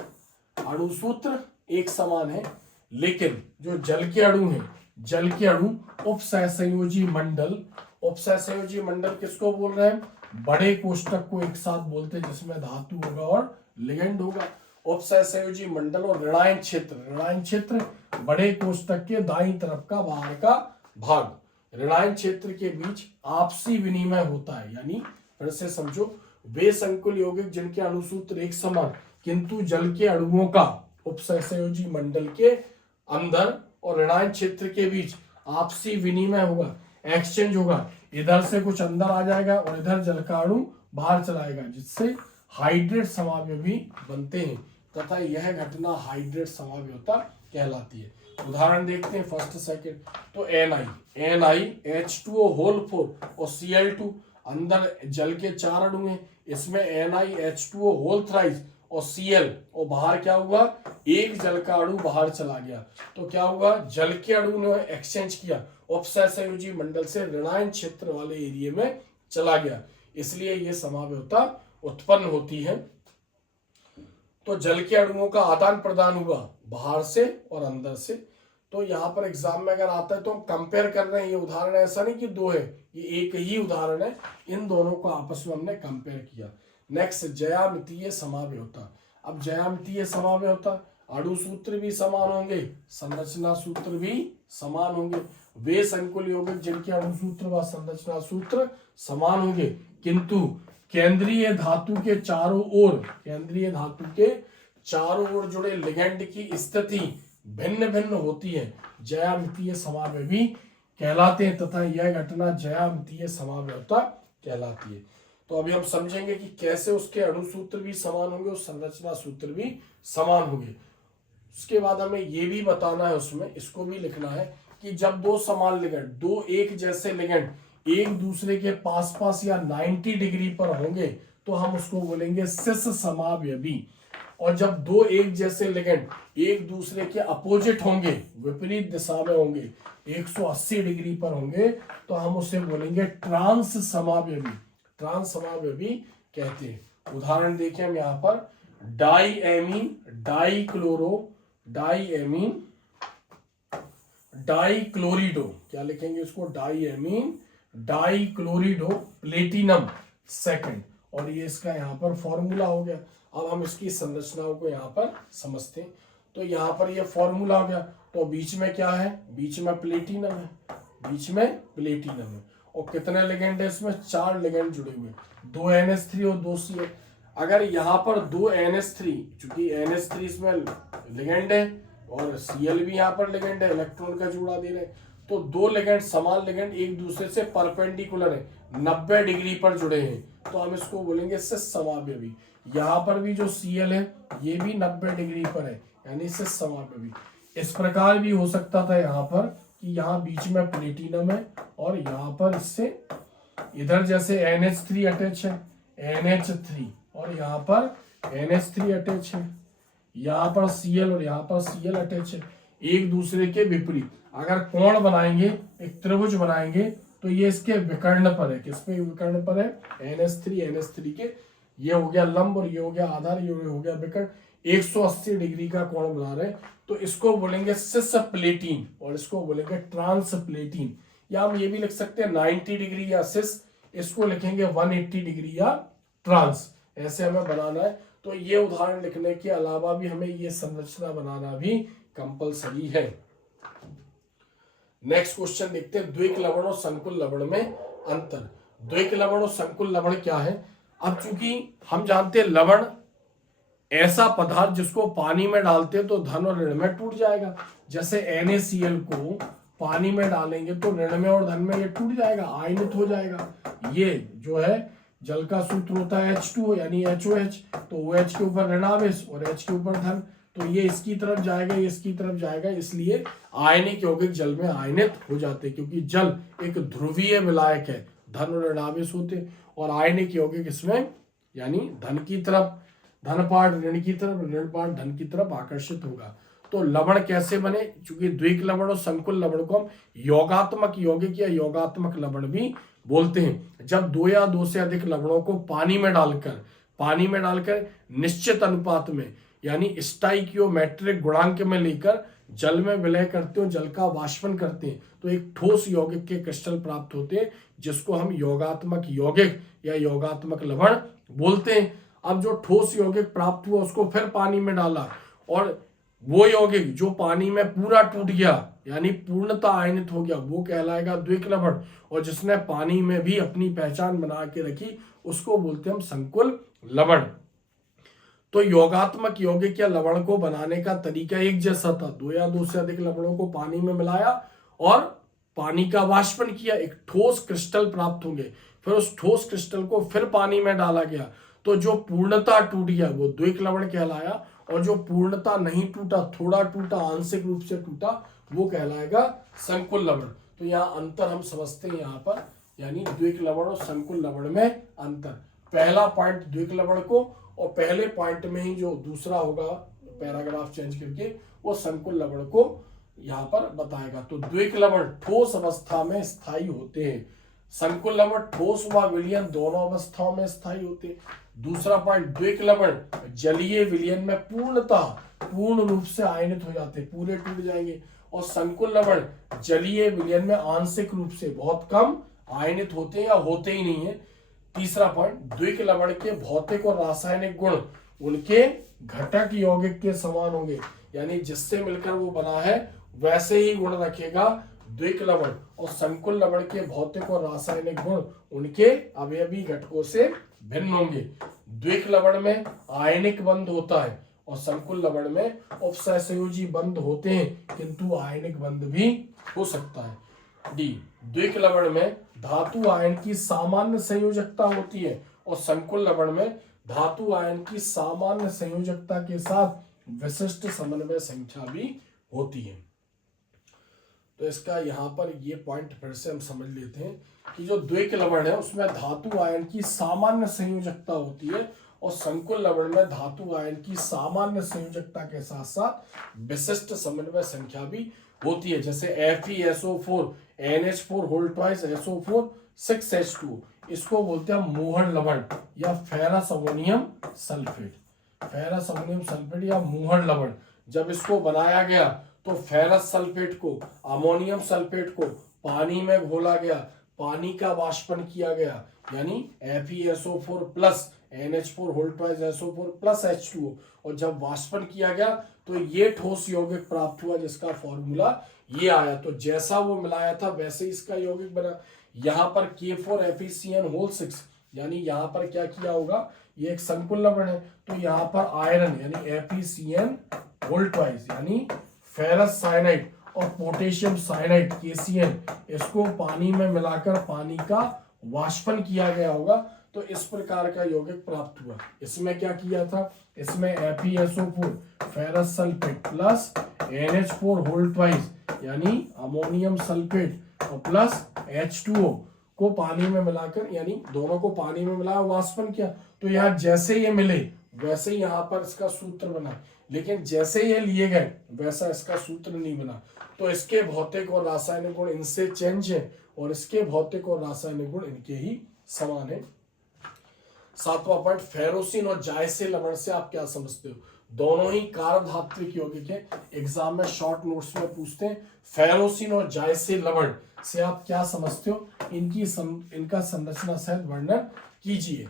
अणुसूत्र एक समान है, लेकिन जो जल के अणु हैं, जल के अणु उपसहसंयोजी मंडल, उपसहसंयोजी मंडल किसको बोल रहे हैं, बड़े कोष्टक को एक साथ बोलते हैं जिसमें धातु होगा और लिगेंड होगा। उपसहसंयोजी मंडल और ऋणायन क्षेत्र, ऋणायन क्षेत्र बड़े कोष्टक के दाईं तरफ का बाहर का भाग, ऋणायन क्षेत्र के बीच आपसी विनिमय होता है, यानी फिर से समझो, वे संकुल यौगिक जिनके अणुसूत्र एक समान किंतु जल के अणुओं का उपसहसंयोजी मंडल के अंदर और ऋणायन क्षेत्र के बीच आपसी विनिमय होगा, एक्सचेंज होगा, इधर से कुछ अंदर आ जाएगा और इधर जल का अणु बाहर चलाएगा, जिससे हाइड्रेट समाव्य भी बनते हैं, तथा यह घटना हाइड्रेट समाव्यता कहलाती है। उदाहरण देखते हैं फर्स्ट सेकंड। तो NiH2O होल 4 और Cl2, अंदर जल के चार अणु हैं, इसमें NiH2O होल थ्राइस और Cl, और बाहर क्या हुआ, एक जल का अणु बाहर चला गया, तो क्या हुआ, जल के अणु ने एक्सचेंज किया, उपसहसंयोजी मंडल से ऋणायन क्षेत्र वाले एरिया में चला गया, इसलिए यह समाव्यता उत्पन्न होती है। तो जल के अणुओं का आदान प्रदान हुआ बाहर से और अंदर से। तो यहाँ पर एग्जाम में अगर आता है तो हम कंपेयर कर रहे हैं, ये उदाहरण ऐसा नहीं कि दो है, ये एक ही उदाहरण है, इन दोनों को आपस में हमने कंपेयर किया। नेक्स्ट, ज्यामितीय समाव्यवता। अब ज्यामितीय समाव्यवता, अणु सूत्र भी समान होंगे, संरचना सूत्र भी समान होंगे। वे संकुल यौगिक जिनके अणु सूत्र व संरचना सूत्र समान होंगे, किंतु केंद्रीय धातु के चारों ओर, केंद्रीय धातु के चारों ओर जुड़े लिगेंड की स्थिति भिन्न भिन्न होती है, ज्यामितीय समावयवी कहलाते हैं तथा यह घटना ज्यामितीय समाव्यवता कहलाती है। तो अभी हम समझेंगे कि कैसे उसके अणु सूत्र भी समान होंगे और संरचना सूत्र भी समान होंगे। उसके बाद हमें ये भी बताना है, उसमें इसको भी लिखना है कि जब दो समान लिगेंड, दो एक जैसे लिगेंड एक दूसरे के पास पास या 90 डिग्री पर होंगे तो हम उसको बोलेंगे सिस समावयवी। और जब दो एक जैसे लिगेंड एक दूसरे के अपोजिट होंगे, विपरीत दिशा में होंगे, 180 डिग्री पर होंगे तो हम उसे बोलेंगे ट्रांस समावयवी। ट्रांस समावयवी कहते हैं। उदाहरण देखें हम यहाँ पर, डाईएमीन डाईक्लोरो, डाईएमीन डाईक्लोरिडो, क्या लिखेंगे इसको, डाईएमीन डाईक्लोरिडो प्लेटिनम सेकंड, और ये इसका यहाँ पर फॉर्मूला हो गया। अब हम इसकी संरचनाओं को यहाँ पर समझते हैं। तो यहाँ पर ये फॉर्मूला हो गया, तो बीच में क्या है, बीच में प्लेटिनम है, बीच में प्लेटिनम है। और कितने लिगेंड है इसमें, 4 लिगेंड जुड़े हुए, 2 NH3 और 2 Cl। अगर यहाँ पर 2 NH3, चूंकि NH3 इसमें लिगेंड है और Cl भी यहाँ पर लिगेंड है, इलेक्ट्रॉन का जोड़ा दे रहे हैं, तो दो लिगेंड, समान लिगेंड एक दूसरे से परपेंडिकुलर है, 90 डिग्री पर जुड़े हैं, तो हम इसको बोलेंगे सिस समावयवी। यहाँ पर भी जो Cl है ये भी 90 डिग्री पर है, यानी सिस समावयवी। इस प्रकार भी हो सकता था यहाँ पर कि यहाँ बीच में प्लेटिनम है और यहाँ पर इससे इधर जैसे NH3 अटैच है, NH3, और यहाँ पर NH3 अटैच है, यहाँ पर Cl और यहाँ पर Cl अटैच है, एक दूसरे के विपरीत। अगर कोण बनाएंगे, एक त्रिभुज बनाएंगे, तो ये इसके विकर्ण पर है, किस पे विकर्ण पर है, NH3 के, ये हो गया लंब और ये हो गया आधार, ये हो गया विकर्ण, 180 डिग्री का कोण बना रहे, तो इसको बोलेंगे सिस प्लेटिन और इसको बोलेंगे ट्रांस प्लेटिन। या हम ये भी लिख सकते हैं 90 डिग्री या सिस, इसको लिखेंगे 180 डिग्री या ट्रांस, ऐसे हमें बनाना है। तो ये उदाहरण लिखने के अलावा भी हमें ये संरचना बनाना भी कंपलसरी है। नेक्स्ट क्वेश्चन देखते हैं, द्विक लवण और संकुल लवण में अंतर। द्विक लवण और संकुल लवण क्या है। अब चूंकि हम जानते हैं लवण ऐसा पदार्थ जिसको पानी में डालते हैं तो धन और ऋण में टूट जाएगा, जैसे NaCl को पानी में डालेंगे तो ऋण में और धन में ये टूट जाएगा, आयनित हो जाएगा। ये जो है जल का सूत्र होता है H2 यानी HOH, तो OH के ऊपर ऋणावेश और H के ऊपर धन, तो ये इसकी तरफ जाएगा, ये इसकी तरफ जाएगा, इसलिए आयनिक यौगिक जल में आयनित हो जाते हैं, क्योंकि जल एक ध्रुवीय विलायक है, धन और ऋणावेश होते, और आयनिक यौगिक इसमें यानी धन की तरफ, धन पार्ट ऋण की तरफ, ऋण पार्ट धन की तरफ आकर्षित होगा। तो लवण कैसे बने, चूंकि द्विक लवण और संकुल लवण को हम योगात्मक यौगिक या योगात्मक लवण भी बोलते हैं। जब दो या दो से अधिक लवणों को पानी में डालकर निश्चित अनुपात में यानी स्टाइकियोमेट्रिक गुणांक में लेकर जल में विलय करते हो, जल का वाष्पन करते हैं, तो एक ठोस यौगिक के क्रिस्टल प्राप्त होते हैं, जिसको हम योगात्मक यौगिक या योगात्मक लवण बोलते हैं। अब जो ठोस यौगिक प्राप्त हुआ उसको फिर पानी में डाला, और वो यौगिक जो पानी में पूरा टूट गया यानी पूर्णता आयनित हो गया, वो कहलाएगा द्विक लवण, और जिसने पानी में भी अपनी पहचान बना के रखी उसको बोलते हैं हम संकुल लवण। तो योगात्मक यौगिक या लवण को बनाने का तरीका एक जैसा था, दो या दो से अधिक लवणों को पानी में मिलाया और पानी का वाष्पन किया, एक ठोस क्रिस्टल प्राप्त होंगे, फिर उस ठोस क्रिस्टल को फिर पानी में डाला गया, तो जो पूर्णता टूट गया वो द्विक लवण कहलाया, और जो पूर्णता नहीं टूटा, थोड़ा टूटा, आंशिक रूप से टूटा, वो कहलाएगा संकुल लवण। तो यहाँ अंतर हम समझते हैं यहाँ पर, यानी द्विक लवण और संकुल लवण में अंतर। पहला पॉइंट द्विक लवण को, और पहले पॉइंट में ही जो दूसरा होगा पैराग्राफ चेंज करके वो संकुल लवण को यहाँ पर बताएगा। तो द्विक लवण ठोस अवस्था में स्थायी होते हैं, संकुल लवण ठोस व विलयन दोनों अवस्थाओं में स्थायी होते हैं। दूसरा पॉइंट, द्विक लवण जलीय विलयन में पूर्ण रूप से आयनित हो जाते हैं, पूरे टूट जाएंगे। और संकुल लवण जलीय विलयन में आंशिक रूप से बहुत कम आयनित होते हैं या होते ही नहीं है। तीसरा पॉइंट, द्विक लवण के भौतिक और रासायनिक गुण उनके घटक यौगिक के समान होंगे, यानी जिससे मिलकर वो बना है वैसे ही गुण रखेगा द्विक लवण। और संकुल लवण के भौतिक और रासायनिक गुण उनके अवयवी घटकों से भिन्न होंगे। द्विक लवण में आयनिक बंध होता है और संकुल लवण में उपसहसंयोजी बंध होते हैं, किंतु आयनिक बंध भी हो सकता है। डी, द्विक लवण में धातु आयन की सामान्य संयोजकता होती है और संकुल लवण में धातु आयन की सामान्य संयोजकता के साथ विशिष्ट समन्वय संख्या भी होती है। तो इसका यहाँ पर ये पॉइंट फिर से हम समझ लेते हैं कि जो द्विक लवण है उसमें धातु आयन की सामान्य संयोजकता होती है और संकुल लवण में धातु आयन की सामान्य संयोजकता के साथ साथ विशिष्ट समन्वय संख्या भी होती है। जैसे FeSO4 NH4 whole twice SO4 6H2, इसको बोलते हैं मोहन लवण या ferrous ammonium sulphate. Ferrous ammonium sulphate या मोहन लवण, जब इसको बनाया गया तो फेरस सल्फेट को, अमोनियम सल्फेट को पानी में घोला गया, पानी का वाष्पन किया गया, यानी FeSO4 plus NH4 whole twice SO4 plus H2O, और जब वाष्पन किया गया तो ये ठोस यौगिक प्राप्त हुआ जिसका फॉर्मूला ये आया। तो जैसा वो मिलाया था वैसे इसका यौगिक बना। यहाँ पर K4FeCN होल 6, यानी यहाँ पर क्या किया होगा, ये एक संकुल लवण है तो यहाँ पर आयरन यानी FeCN होल ट्वाइस यानी फेरस साइनाइड और पोटेशियम साइनाइड KCN, इसको पानी में मिलाकर पानी का वाष्पन किया गया होगा तो इस प्रकार का यौगिक प्राप्त हुआ। इसमें क्या किया था, इसमें FeSO4 ferrous sulphate plus NH4 whole twice यानी अमोनियम सल्फेट और प्लस H2O को पानी में मिलाकर, यानी दोनों को पानी में मिलाया वाष्पन किया। तो यहाँ जैसे ये मिले वैसे ही यहाँ पर इसका सूत्र बना, लेकिन जैसे ये लिए गए वैसा इसका सूत्र नहीं बना। तो इसके भौतिक और रासायनिक गुण इनसे चेंज है और इसके भौतिक और रासायनिक गुण इनके ही समान है। सातवां पॉइंट, फेरोसिन और जायसे लवण से आप क्या समझते हो? दोनों ही कार्बधात्विक यौगिक है। एग्जाम में शॉर्ट नोट्स में पूछते हैं फेरोसिन और जायसे लवण से आप क्या समझते हो, इनका संरचना सहित वर्णन कीजिए।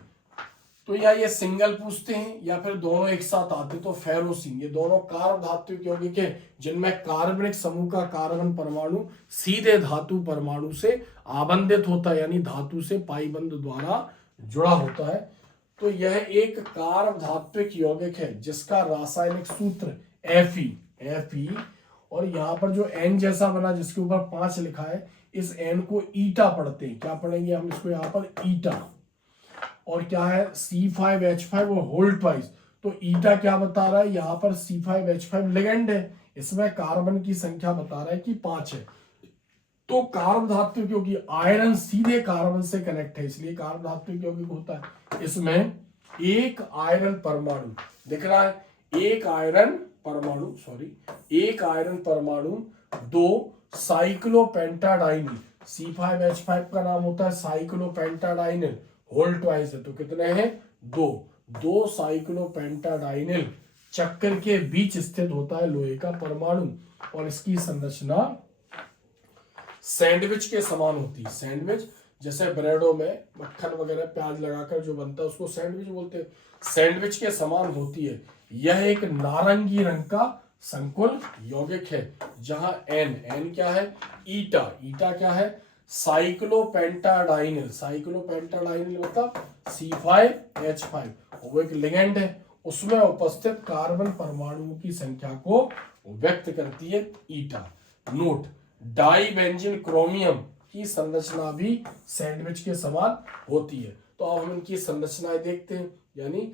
तो या ये सिंगल पूछते हैं या फिर दोनों एक साथ आते। तो फेरोसिन, ये दोनों कार्बधात्विक यौगिक है जिनमें कार्बनिक समूह का कार्बन परमाणु सीधे धातु परमाणु से आबंधित होता है, यानी धातु से पाई बंध द्वारा जुड़ा होता है। तो यह एक कार्बधात्विक यौगिक है जिसका रासायनिक सूत्र Fe और यहाँ पर जो N जैसा बना जिसके ऊपर 5 लिखा है, इस N को ईटा पढ़ते हैं। क्या पढ़ेंगे हम इसको यहाँ पर, ईटा। और क्या है C5H5 और होल ट्वाइस। तो ईटा क्या बता रहा है, यहाँ पर C5H5 लिगेंड है, इसमें कार्बन की संख्या बता रहा है कि 5 है। तो कार्बधात्विक यौगिक, आयरन सीधे कार्बन से कनेक्ट है इसलिए कार्बधात्विक यौगिक होता है। इसमें एक आयरन परमाणु दिख रहा है, एक आयरन परमाणु 2 साइक्लोपेंटाडाइनिल, C5H5 का नाम होता है साइक्लोपेंटाडाइनिल, होल ट्वाइस है तो कितने हैं, 2 साइक्लोपेंटाडाइनिल चक्कर के बीच स्थित होता है लोहे का परमाणु और इसकी संरचना सैंडविच के समान होती है। सैंडविच जैसे ब्रेडों में मक्खन वगैरह प्याज लगाकर जो बनता है उसको सैंडविच बोलते हैं, सैंडविच के समान होती है। यह एक नारंगी रंग का संकुल यौगिक है जहां N क्या है, ईटा क्या है, साइक्लोपेंटाडाइनिल मतलब C5H5, वो एक लिगेंड है, उसमें उपस्थित कार्बन परमाणुओं की संख्या को व्यक्त करती है ईटा। नोट, डाइबेंजीन क्रोमियम की संरचना भी सैंडविच के समान होती है। तो अब हम इनकी संरचनाएं देखते हैं, यानी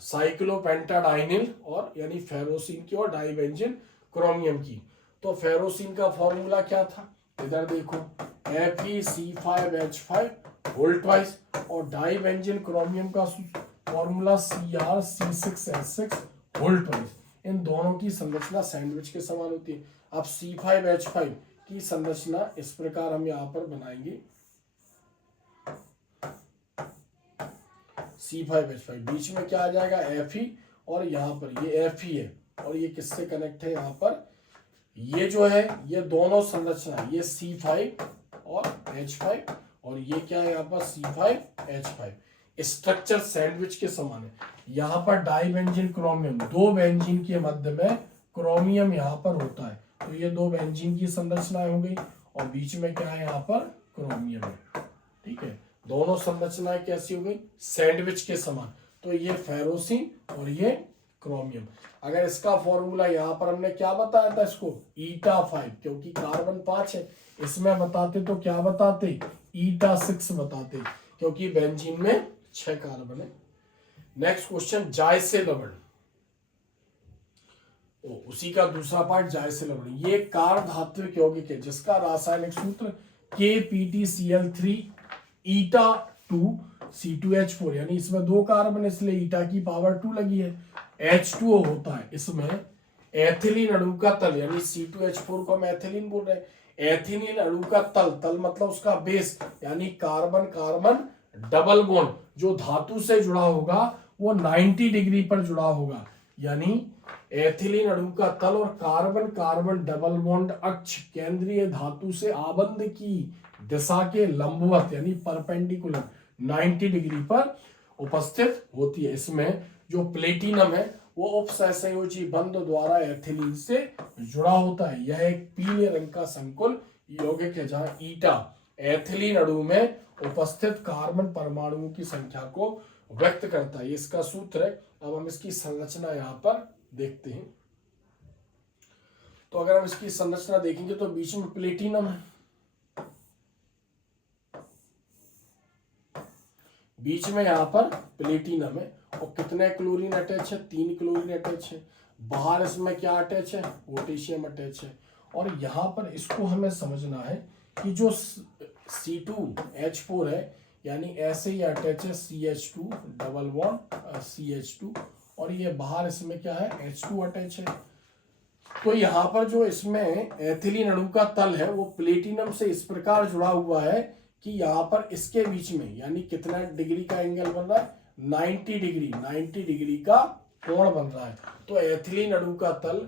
साइक्लोपेंटाडाइनिल और यानी फेरोसिन की और डाइबेंजीन क्रोमियम की। तो फेरोसिन का फॉर्मूला क्या था, इधर देखो FeC5H5 होल ट्वाइस और डाइबेंजीन क्रोमियम का फॉर्मूला CrC6H6 होल ट्वाइस। इन दोनों की संरचना सैंडविच के समान होती है। अब C5H5 की संरचना इस प्रकार हम यहाँ पर बनाएंगे। C5H5, बीच में क्या आ जाएगा Fe, और यहाँ पर ये Fe है, और ये किससे कनेक्ट है यहाँ पर, ये जो है ये दोनों संरचना, ये C5 और H5, और ये क्या है यहाँ पर C5H5, स्ट्रक्चर सैंडविच के समान है। यहाँ पर डाई बेंजीन क्रोमियम, दो बेंजीन के मध्य में क्रोमियम यहाँ पर होता है, तो ये दो बेंजीन की संरचनाएं हो गई, और बीच में क्या है यहाँ पर क्रोमियम है। ठीक है, दोनों संरचनाएं कैसी हो गई, सैंडविच के समान। तो ये फेरोसिन और ये क्रोमियम। अगर इसका फॉर्मूला यहाँ पर हमने क्या बताया था, इसको ईटा 5, क्योंकि कार्बन 5 है, इसमें बताते तो क्या बताते, ईटा 6 बताते, क्योंकि बेंजीन में 6 कार्बन है। नेक्स्ट क्वेश्चन, जाय से लवण, उसी का दूसरा पार्ट, जाय से लवण। ये कार धात्विक यौगिक है जिसका रासायनिक सूत्र KPtCl3 ईटा 2 C2H4, यानी इसमें 2 कार्बन इसलिए ईटा की पावर 2 लगी है। H2O होता है इसमें एथिलीन अणु का तल, यानी C2H4 को हम एथिलीन बोल रहे हैं। एथिलीन अणु का तल, तल मतलब उसका बेस, यानी कार्बन कार्बन डबल बॉन्ड जो धातु से जुड़ा होगा वो 90 डिग्री पर जुड़ा होगा, यानी एथिलीन अणु का तल और कार्बन कार्बन डबल बॉन्ड अक्ष केंद्रीय धातु से आबंध की दिशा के लंबवत, यानी परपेंडिकुलर 90 डिग्री पर उपस्थित होती है। इसमें जो प्लेटिनम है वो उपसहसंयोजी बंध द्वारा एथिलीन से जुड़ा होता है। यह एक पीले रंग का संकुल यौगिक है जहां ईटा एथिलीन अणु में उपस्थित कार्बन परमाणुओं की संख्या को व्यक्त करता है। इसका सूत्र है। अब हम इसकी संरचना यहां पर देखते हैं। तो अगर हम इसकी संरचना देखेंगे तो बीच में प्लेटिनम है, बीच में यहां पर प्लेटिनम है, और कितने क्लोरीन अटैच है, 3 क्लोरीन अटैच है। बाहर इसमें क्या अटैच है, पोटेशियम अटैच है। और यहां पर इसको हमें समझना है कि जो C2H4 है, यानी ऐसे ही अटैच है CH2 डबल बॉन्ड CH2, और ये बाहर इसमें क्या है H2 अटैच है। तो यहाँ पर जो इसमें एथिलीन अणु का तल है वो प्लेटिनम से इस प्रकार जुड़ा हुआ है कि यहाँ पर इसके बीच में, यानी कितना डिग्री का एंगल बन रहा है, 90 डिग्री का कोण बन रहा है। तो एथिलीन अणु का तल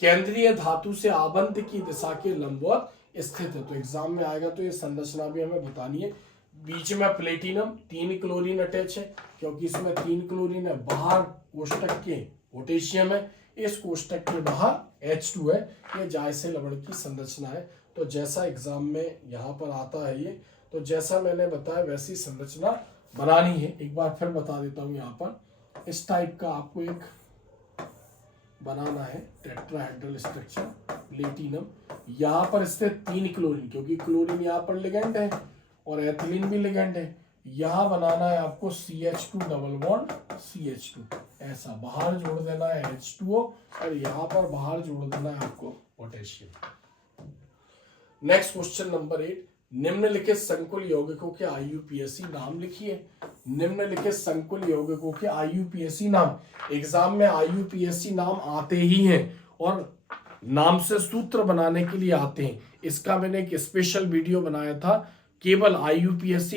केंद्रीय धातु से आबंध की दिशा के लंबवत स्थित है। तो एग्जाम में आएगा तो ये संरचना भी हमें बतानी है। बीच में प्लेटिनम, 3 क्लोरीन अटैच है, क्योंकि इसमें 3 क्लोरीन है। बाहर कोष्टक के पोटेशियम है, इस कोष्टक के बाहर H2 है। ये जायसे लवण की संरचना है। तो जैसा एग्जाम में यहाँ पर आता है ये, तो जैसा मैंने बताया वैसी संरचना बनानी है। एक बार फिर बता देता हूँ। यहाँ पर इस टाइप का आपको एक बनाना है टेट्राहेड्रल स्ट्रक्चर प्लेटिनम। यहाँ पर स्थित 3 क्लोरीन, क्योंकि क्लोरीन यहाँ पर लिगेंड है और एथिलीन भी लिगेंड है। यहाँ बनाना है आपको CH2 डबल बॉन्ड CH2, ऐसा बाहर जोड़ देना है H2O, और यहाँ पर बाहर जोड़ देना है आपको पोटेशियम। नेक्स्ट क्वेश्चन नंबर 8, निम्नलिखित संकुल यौगिकों के IUPAC नाम लिखिए। निम्नलिखित संकुल यौगिकों के IUPAC नाम, एग्जाम में IUPAC नाम आते ही हैं और नाम से सूत्र बनाने के लिए आते हैं। इसका मैंने एक स्पेशल वीडियो बनाया था, केवल IUPAC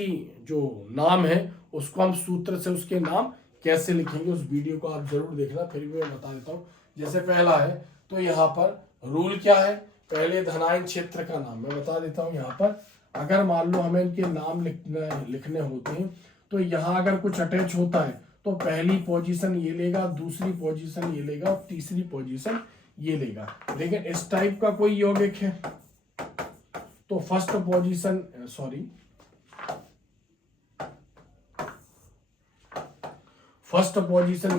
जो नाम है उसको हम सूत्र से उसके नाम कैसे लिखेंगे, उस वीडियो को आप जरूर देखना। फिर भी मैं बता देता हूँ। जैसे पहला है तो यहाँ पर रूल क्या है, पहले धनायन क्षेत्र का नाम मैं बता देता हूँ। यहाँ पर अगर मान लो हमें इनके नाम लिखने होते हैं, तो यहाँ अगर कुछ अटैच होता है तो पहली पोजीशन ये लेगा, दूसरी पोजीशन ये लेगा और तीसरी पोजीशन ये लेगा। लेकिन इस टाइप का कोई यौगिक है तो फर्स्ट पोजीशन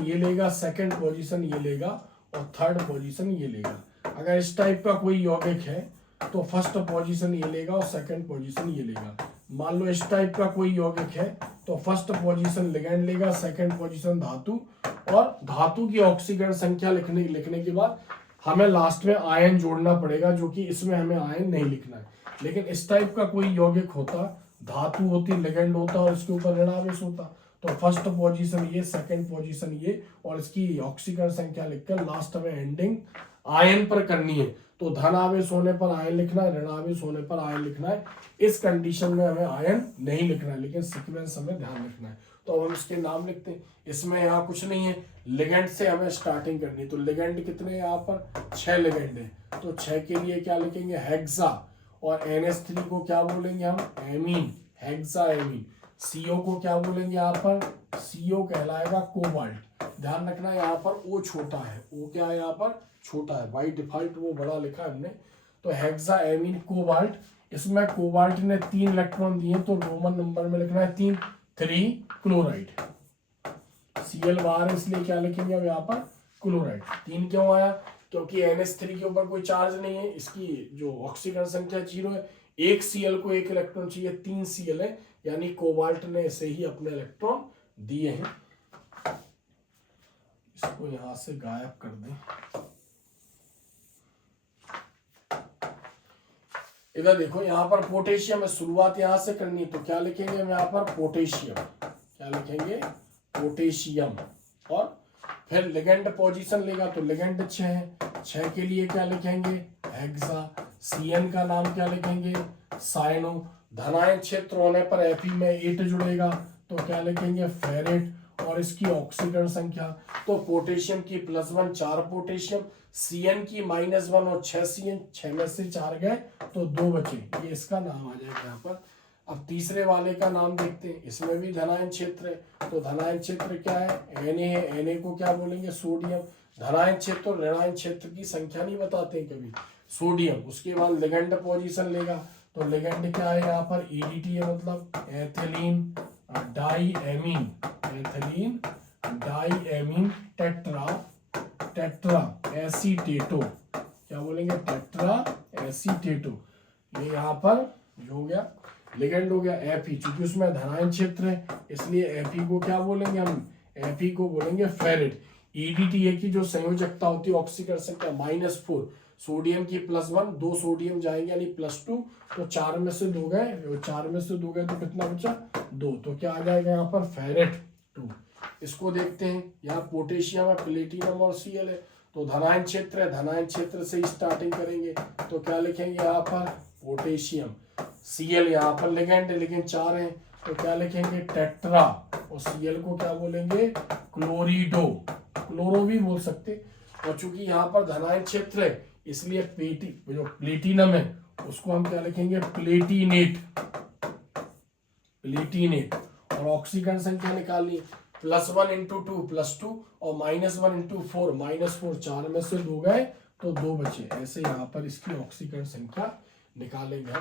ये लेगा, सेकंड पोजीशन ये लेगा और थर्ड पोजीशन ये लेगा। अगर इस टाइप का कोई यौगिक है तो फर्स्ट पोजीशन ये लेगा और सेकंड पोजीशन ये लेगा। मान लो इस टाइप का कोई यौगिक है तो फर्स्ट पोजीशन लिगेंड लेगा, सेकंड पोजीशन धातु, और धातु की ऑक्सीकरण संख्या लिखने के बाद हमें लास्ट में आयन जोड़ना पड़ेगा, जो कि इसमें हमें आयन नहीं लिखना है। लेकिन इस टाइप का कोई यौगिक होता, धातु होती, लिगेंड होता और इसके ऊपर ऋणावेश होता, तो फर्स्ट पोजीशन ये, सेकंड पोजीशन ये, और इसकी ऑक्सीकरण संख्या लिखकर लास्ट में एंडिंग आयन पर करनी है। तो धन आवेश होने पर आयन लिखना है, ऋण आवेश होने पर आयन लिखना है। इस कंडीशन में हमें आयन नहीं लिखना है, लेकिन सीक्वेंस हमें ध्यान रखना है। तो अब हम इसके नाम लिखते हैं। इसमें यहाँ कुछ नहीं है, लिगेंड से हमें स्टार्टिंग करनी, तो लिगेंड कितने हैं यहाँ पर 6 लिगेंड है, तो 6 के लिए क्या लिखेंगे हेक्सा, और NH3 को क्या बोलेंगे हम एमीन, हेक्सा एमीन। CO को क्या बोलेंगे यहाँ पर, CO कहलाएगा कोबाल्ट। ध्यान रखना यहाँ पर O छोटा है, O क्या है यहाँ पर छोटा है, बाई डिफॉल्ट वो बड़ा लिखा है हमने, तो हेक्सा एमीन कोबाल्ट। इसमें कोबाल्ट ने 3 इलेक्ट्रॉन दिए, तो रोमन नंबर में लिखना है 3 क्लोराइड। Cl बाहर है इसलिए क्या लिखेंगे अब यहाँ पर क्लोराइड। 3 क्यों आया, क्योंकि NH3 के ऊपर कोई चार्ज नहीं है, इसकी जो ऑक्सीकरण संख्या 0 है, एक Cl को 1 इलेक्ट्रॉन चाहिए, 3 Cl है, यानी कोबाल्ट ने ऐसे ही अपने इलेक्ट्रॉन दिए हैं। इसको यहां से गायब कर दें। इधर देखो यहाँ पर पोटेशियम है, शुरुआत यहां से करनी है, तो क्या लिखेंगे हम यहाँ पर पोटेशियम, क्या लिखेंगे पोटेशियम। और फिर लिगेंड पोजीशन लेगा, तो लिगेंड 6 है, 6 के लिए क्या लिखेंगे हेक्सा। CN का नाम क्या लिखेंगे साइनो। धनायन क्षेत्र होने पर Fe में 8 जुड़ेगा, तो क्या लिखेंगे फेरेट। और इसकी ऑक्सीकरण संख्या, तो पोटेशियम की +1 4 पोटेशियम, CN की -1 और 6 CN, 6 में से 4 गए तो 2 बचे, ये इसका नाम आ जाएगा यहाँ पर। अब तीसरे वाले का नाम देखते हैं, इसमें भी धनायन क्षेत्र है, तो धनायन क्षेत्र क्या है Na है, Na को क्या बोलेंगे सोडियम। धनायन क्षेत्र और ऋणायन क्षेत्र की संख्या नहीं बताते कभी, सोडियम। उसके बाद लिगेंड पोजीशन लेगा, तो लिगेंड क्या है यहाँ पर EDT है, मतलब एथिलीन डाईएमीन, एथिलीन डाईएमीन टेट्रा एसीटेटो, क्या बोलेंगे टेट्रा एसीटेटो। ये यहाँ पर जो हो गया लिगेंड हो गया Fe, चूंकि उसमें धनायन क्षेत्र है इसलिए Fe को क्या बोलेंगे हम, Fe को बोलेंगे फेरेट। EDTA की जो संयोजकता होती है ऑक्सीकरण संख्या -4, सोडियम की +1, 2 सोडियम जाएंगे यानी +2, तो 4 में से 2 गए, 4 में से 2 गए तो कितना बचा 2, तो क्या आ जाएगा यहाँ पर फेरेट 2। इसको देखते हैं, यहाँ पोटेशियम है, प्लेटिनम और Cl है, तो धनायन क्षेत्र है, धनायन क्षेत्र से स्टार्टिंग करेंगे, तो क्या लिखेंगे यहाँ पर पोटेशियम। Cl यहाँ पर लिगेंड है, लेकिन 4 है, तो क्या लिखेंगे टेट्रा, और Cl को क्या बोलेंगे क्लोरिडो, क्लोरो भी बोल सकते। और चूंकि यहाँ पर धनायन क्षेत्र है इसलिए जो प्लेटिनम है उसको हम क्या लिखेंगे प्लेटिनेट, प्लेटिनेट। और ऑक्सीकरण संख्या निकालनी, +1 × 2 +2 और -1 × 4 -4, 4 में से 2 गए तो 2 बचे, ऐसे यहाँ पर इसकी ऑक्सीकरण संख्या निकालेंगे।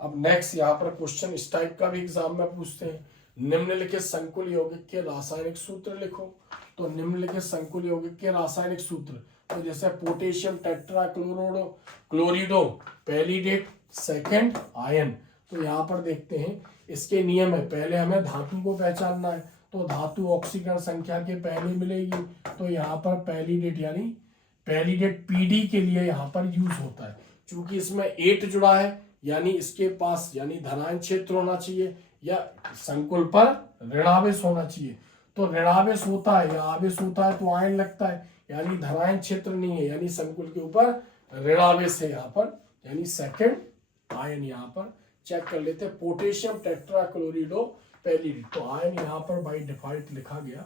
अब नेक्स्ट यहाँ पर क्वेश्चन इस टाइप का भी एग्जाम में पूछते हैं, निम्नलिखित संकुल यौगिक के रासायनिक सूत्र लिखो। तो निम्नलिखित संकुल यौगिक के रासायनिक सूत्र, तो जैसे पोटेशियम टेट्रा क्लोरिडो पहली डेट, सेकंड आयन। तो यहाँ पर देखते हैं इसके नियम है, पहले हमें धातु को पहचानना है, तो धातु ऑक्सीकरण संख्या के पहले मिलेगी, तो यहाँ पर पहली डेट यानी पहली डेट PD के लिए यहाँ पर यूज होता है। चूंकि इसमें 8 जुड़ा है यानी इसके पास यानी धनायन क्षेत्र होना चाहिए या संकुल पर ऋणावेश होना चाहिए, तो ऋणावेश होता है या आवेश होता है तो आयन लगता है, यानी धनायन क्षेत्र नहीं है यानी संकुल के ऊपर ऋणावेश है यहाँ पर, यानी सेकंड आयन यहाँ पर चेक कर लेते हैं। पोटेशियम टेट्रा क्लोरिडो पहली, तो आयन यहाँ पर बाय डिफॉल्ट लिखा गया,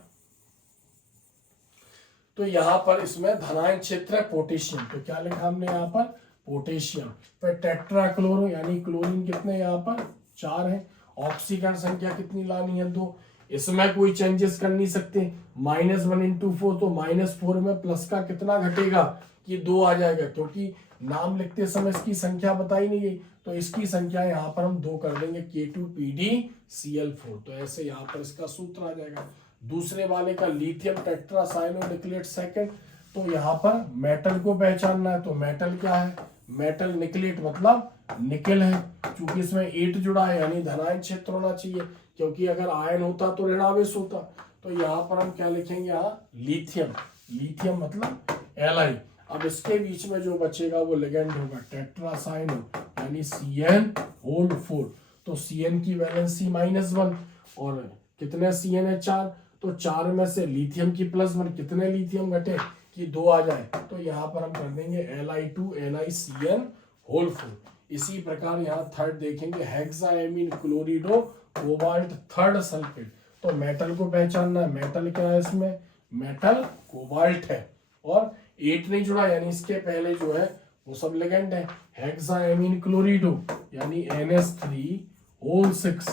तो यहाँ पर इसमें धनायन क्षेत्र है पोटेशियम, तो क्या लिखा हमने यहाँ पर पोटेशियम। फिर टेट्रा क्लोरो यानी क्लोरीन कितने यहाँ पर 4 है, ऑक्सीकरण संख्या कितनी लानी है 2, इसमें कोई चेंजेस कर नहीं सकते, -1 × 4, तो -4 में प्लस का कितना घटेगा कि 2 आ जाएगा, क्योंकि नाम लिखते समय इसकी संख्या बताई नहीं गई, तो इसकी संख्या यहाँ पर हम 2 कर देंगे K2PdCl4, तो ऐसे यहाँ पर इसका सूत्र आ जाएगा। दूसरे वाले का लिथियम टेट्रासाइनोनिक्लेट सेकंड, तो यहाँ पर मेटल को पहचानना है, तो मेटल क्या है मेटल निकलेट मतलब निकल है, क्योंकि इसमें 8 जुड़ा है यानी धनायन क्षेत्र होना चाहिए, क्योंकि अगर आयन होता तो ऋणावेश होता, तो यहाँ पर हम क्या लिखेंगे यहाँ लिथियम, लिथियम मतलब Li। अब इसके बीच में जो बचेगा वो लिगेंड होगा टेट्रासाइनो यानी CN4, तो CN की वैलेंसी -1 और कितने CN है 4, तो 4 में से लिथियम की +1 कितने लिथियम घटे कि 2 आ जाए, तो यहाँ पर हम कर देंगे Li2 NiCN4। इसी प्रकार यहाँ थर्ड देखेंगे हेक्साएमीन क्लोरिडो कोबाल्ट थर्ड सल्फेट, तो मेटल को पहचानना है, मेटल क्या है इसमें, मेटल कोबाल्ट है। और 8 नहीं जुड़ा यानी इसके पहले जो है वो सब लिगेंड है, हेक्साएमीन क्लोरिडो यानी NH3O6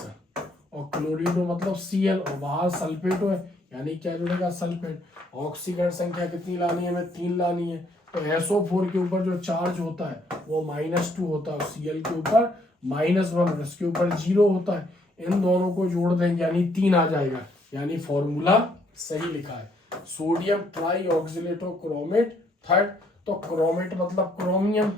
और क्लोरिडो मतलब Cl और बाहर सल्फेटो है यानी क्या जुड़ेगा, सल्फेट। ऑक्सीकरण संख्या कितनी लानी है, हमें 3 लानी है। तो SO4 के ऊपर जो चार्ज होता है वो -2 होता है, Cl के ऊपर -1 और इसके ऊपर 0 होता है। इन दोनों को जोड़ देंगे यानी 3 आ जाएगा, यानी फॉर्मूला सही लिखा है। सोडियम ट्राई ऑक्सीलेटो क्रोमेट थर्ड, तो क्रोमेट मतलब क्रोमियम,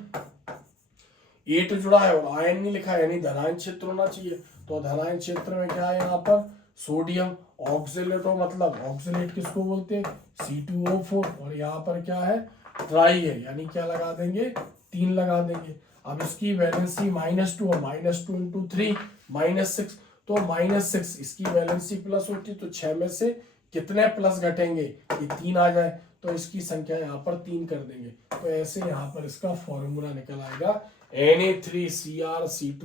8 जुड़ा है और आयन नहीं लिखा है यानी धनायन क्षेत्र होना चाहिए। तो धनायन क्षेत्र में क्या है यहाँ पर, सोडियम। ऑक्सीलेटो मतलब ऑक्सीलेट किसको बोलते हैं, C2O4 और यहाँ पर क्या है, ट्राई है यानी क्या लगा देंगे, 3 लगा देंगे। अब इसकी वैलेंसी -2 और -2 × 3 -6, तो -6 इसकी वैलेंसी प्लस होती है तो 6 में से कितने प्लस घटेंगे, ये 3 आ जाए तो इसकी संख्या यहाँ पर 3 कर देंगे। तो ऐसे यहाँ पर इसका फॉर्मूला निकल आएगा Na3Cr(C2)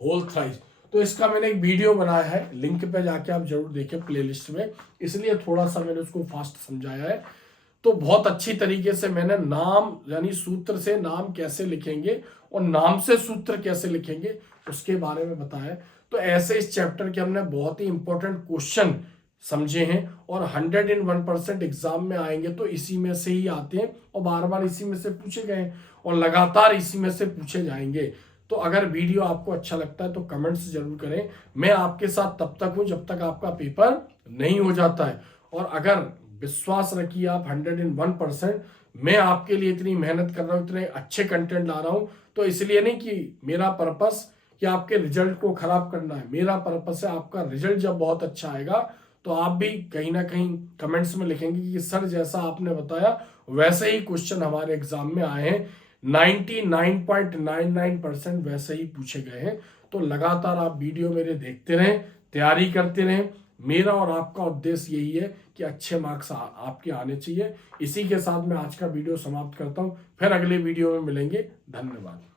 होल थ्राइस। तो इसका मैंने एक वीडियो बनाया है, लिंक पे जाके आप जरूर देखें प्लेलिस्ट में, इसलिए थोड़ा सा मैंने उसको फास्ट समझाया है। तो बहुत अच्छी तरीके से मैंने नाम यानी सूत्र से नाम कैसे लिखेंगे और नाम से सूत्र कैसे लिखेंगे उसके बारे में बताया। तो ऐसे इस चैप्टर के हमने बहुत ही इंपॉर्टेंट क्वेश्चन समझे हैं और 101% एग्जाम में आएंगे तो इसी में से ही आते हैं और बार बार इसी में से पूछे गए और लगातार इसी में से पूछे जाएंगे। तो अगर वीडियो आपको अच्छा लगता है तो कमेंट्स जरूर करें। मैं आपके साथ तब तक हूं जब तक आपका पेपर नहीं हो जाता है। और अगर विश्वास रखिए आप 101%, मैं आपके लिए इतनी मेहनत कर रहा हूँ, इतने अच्छे कंटेंट ला रहा हूँ, तो इसलिए नहीं कि मेरा पर्पस कि आपके रिजल्ट को खराब करना है, मेरा पर्पस है आपका रिजल्ट जब बहुत अच्छा आएगा तो आप भी कहीं ना कहीं कमेंट्स में लिखेंगे कि सर जैसा आपने बताया वैसे ही क्वेश्चन हमारे एग्जाम में आए हैं, 99.99% वैसे ही पूछे गए हैं। तो लगातार आप वीडियो मेरे देखते रहें, तैयारी करते रहें। मेरा और आपका उद्देश्य यही है कि अच्छे मार्क्स आपके आने चाहिए। इसी के साथ मैं आज का वीडियो समाप्त करता हूं, फिर अगले वीडियो में मिलेंगे। धन्यवाद।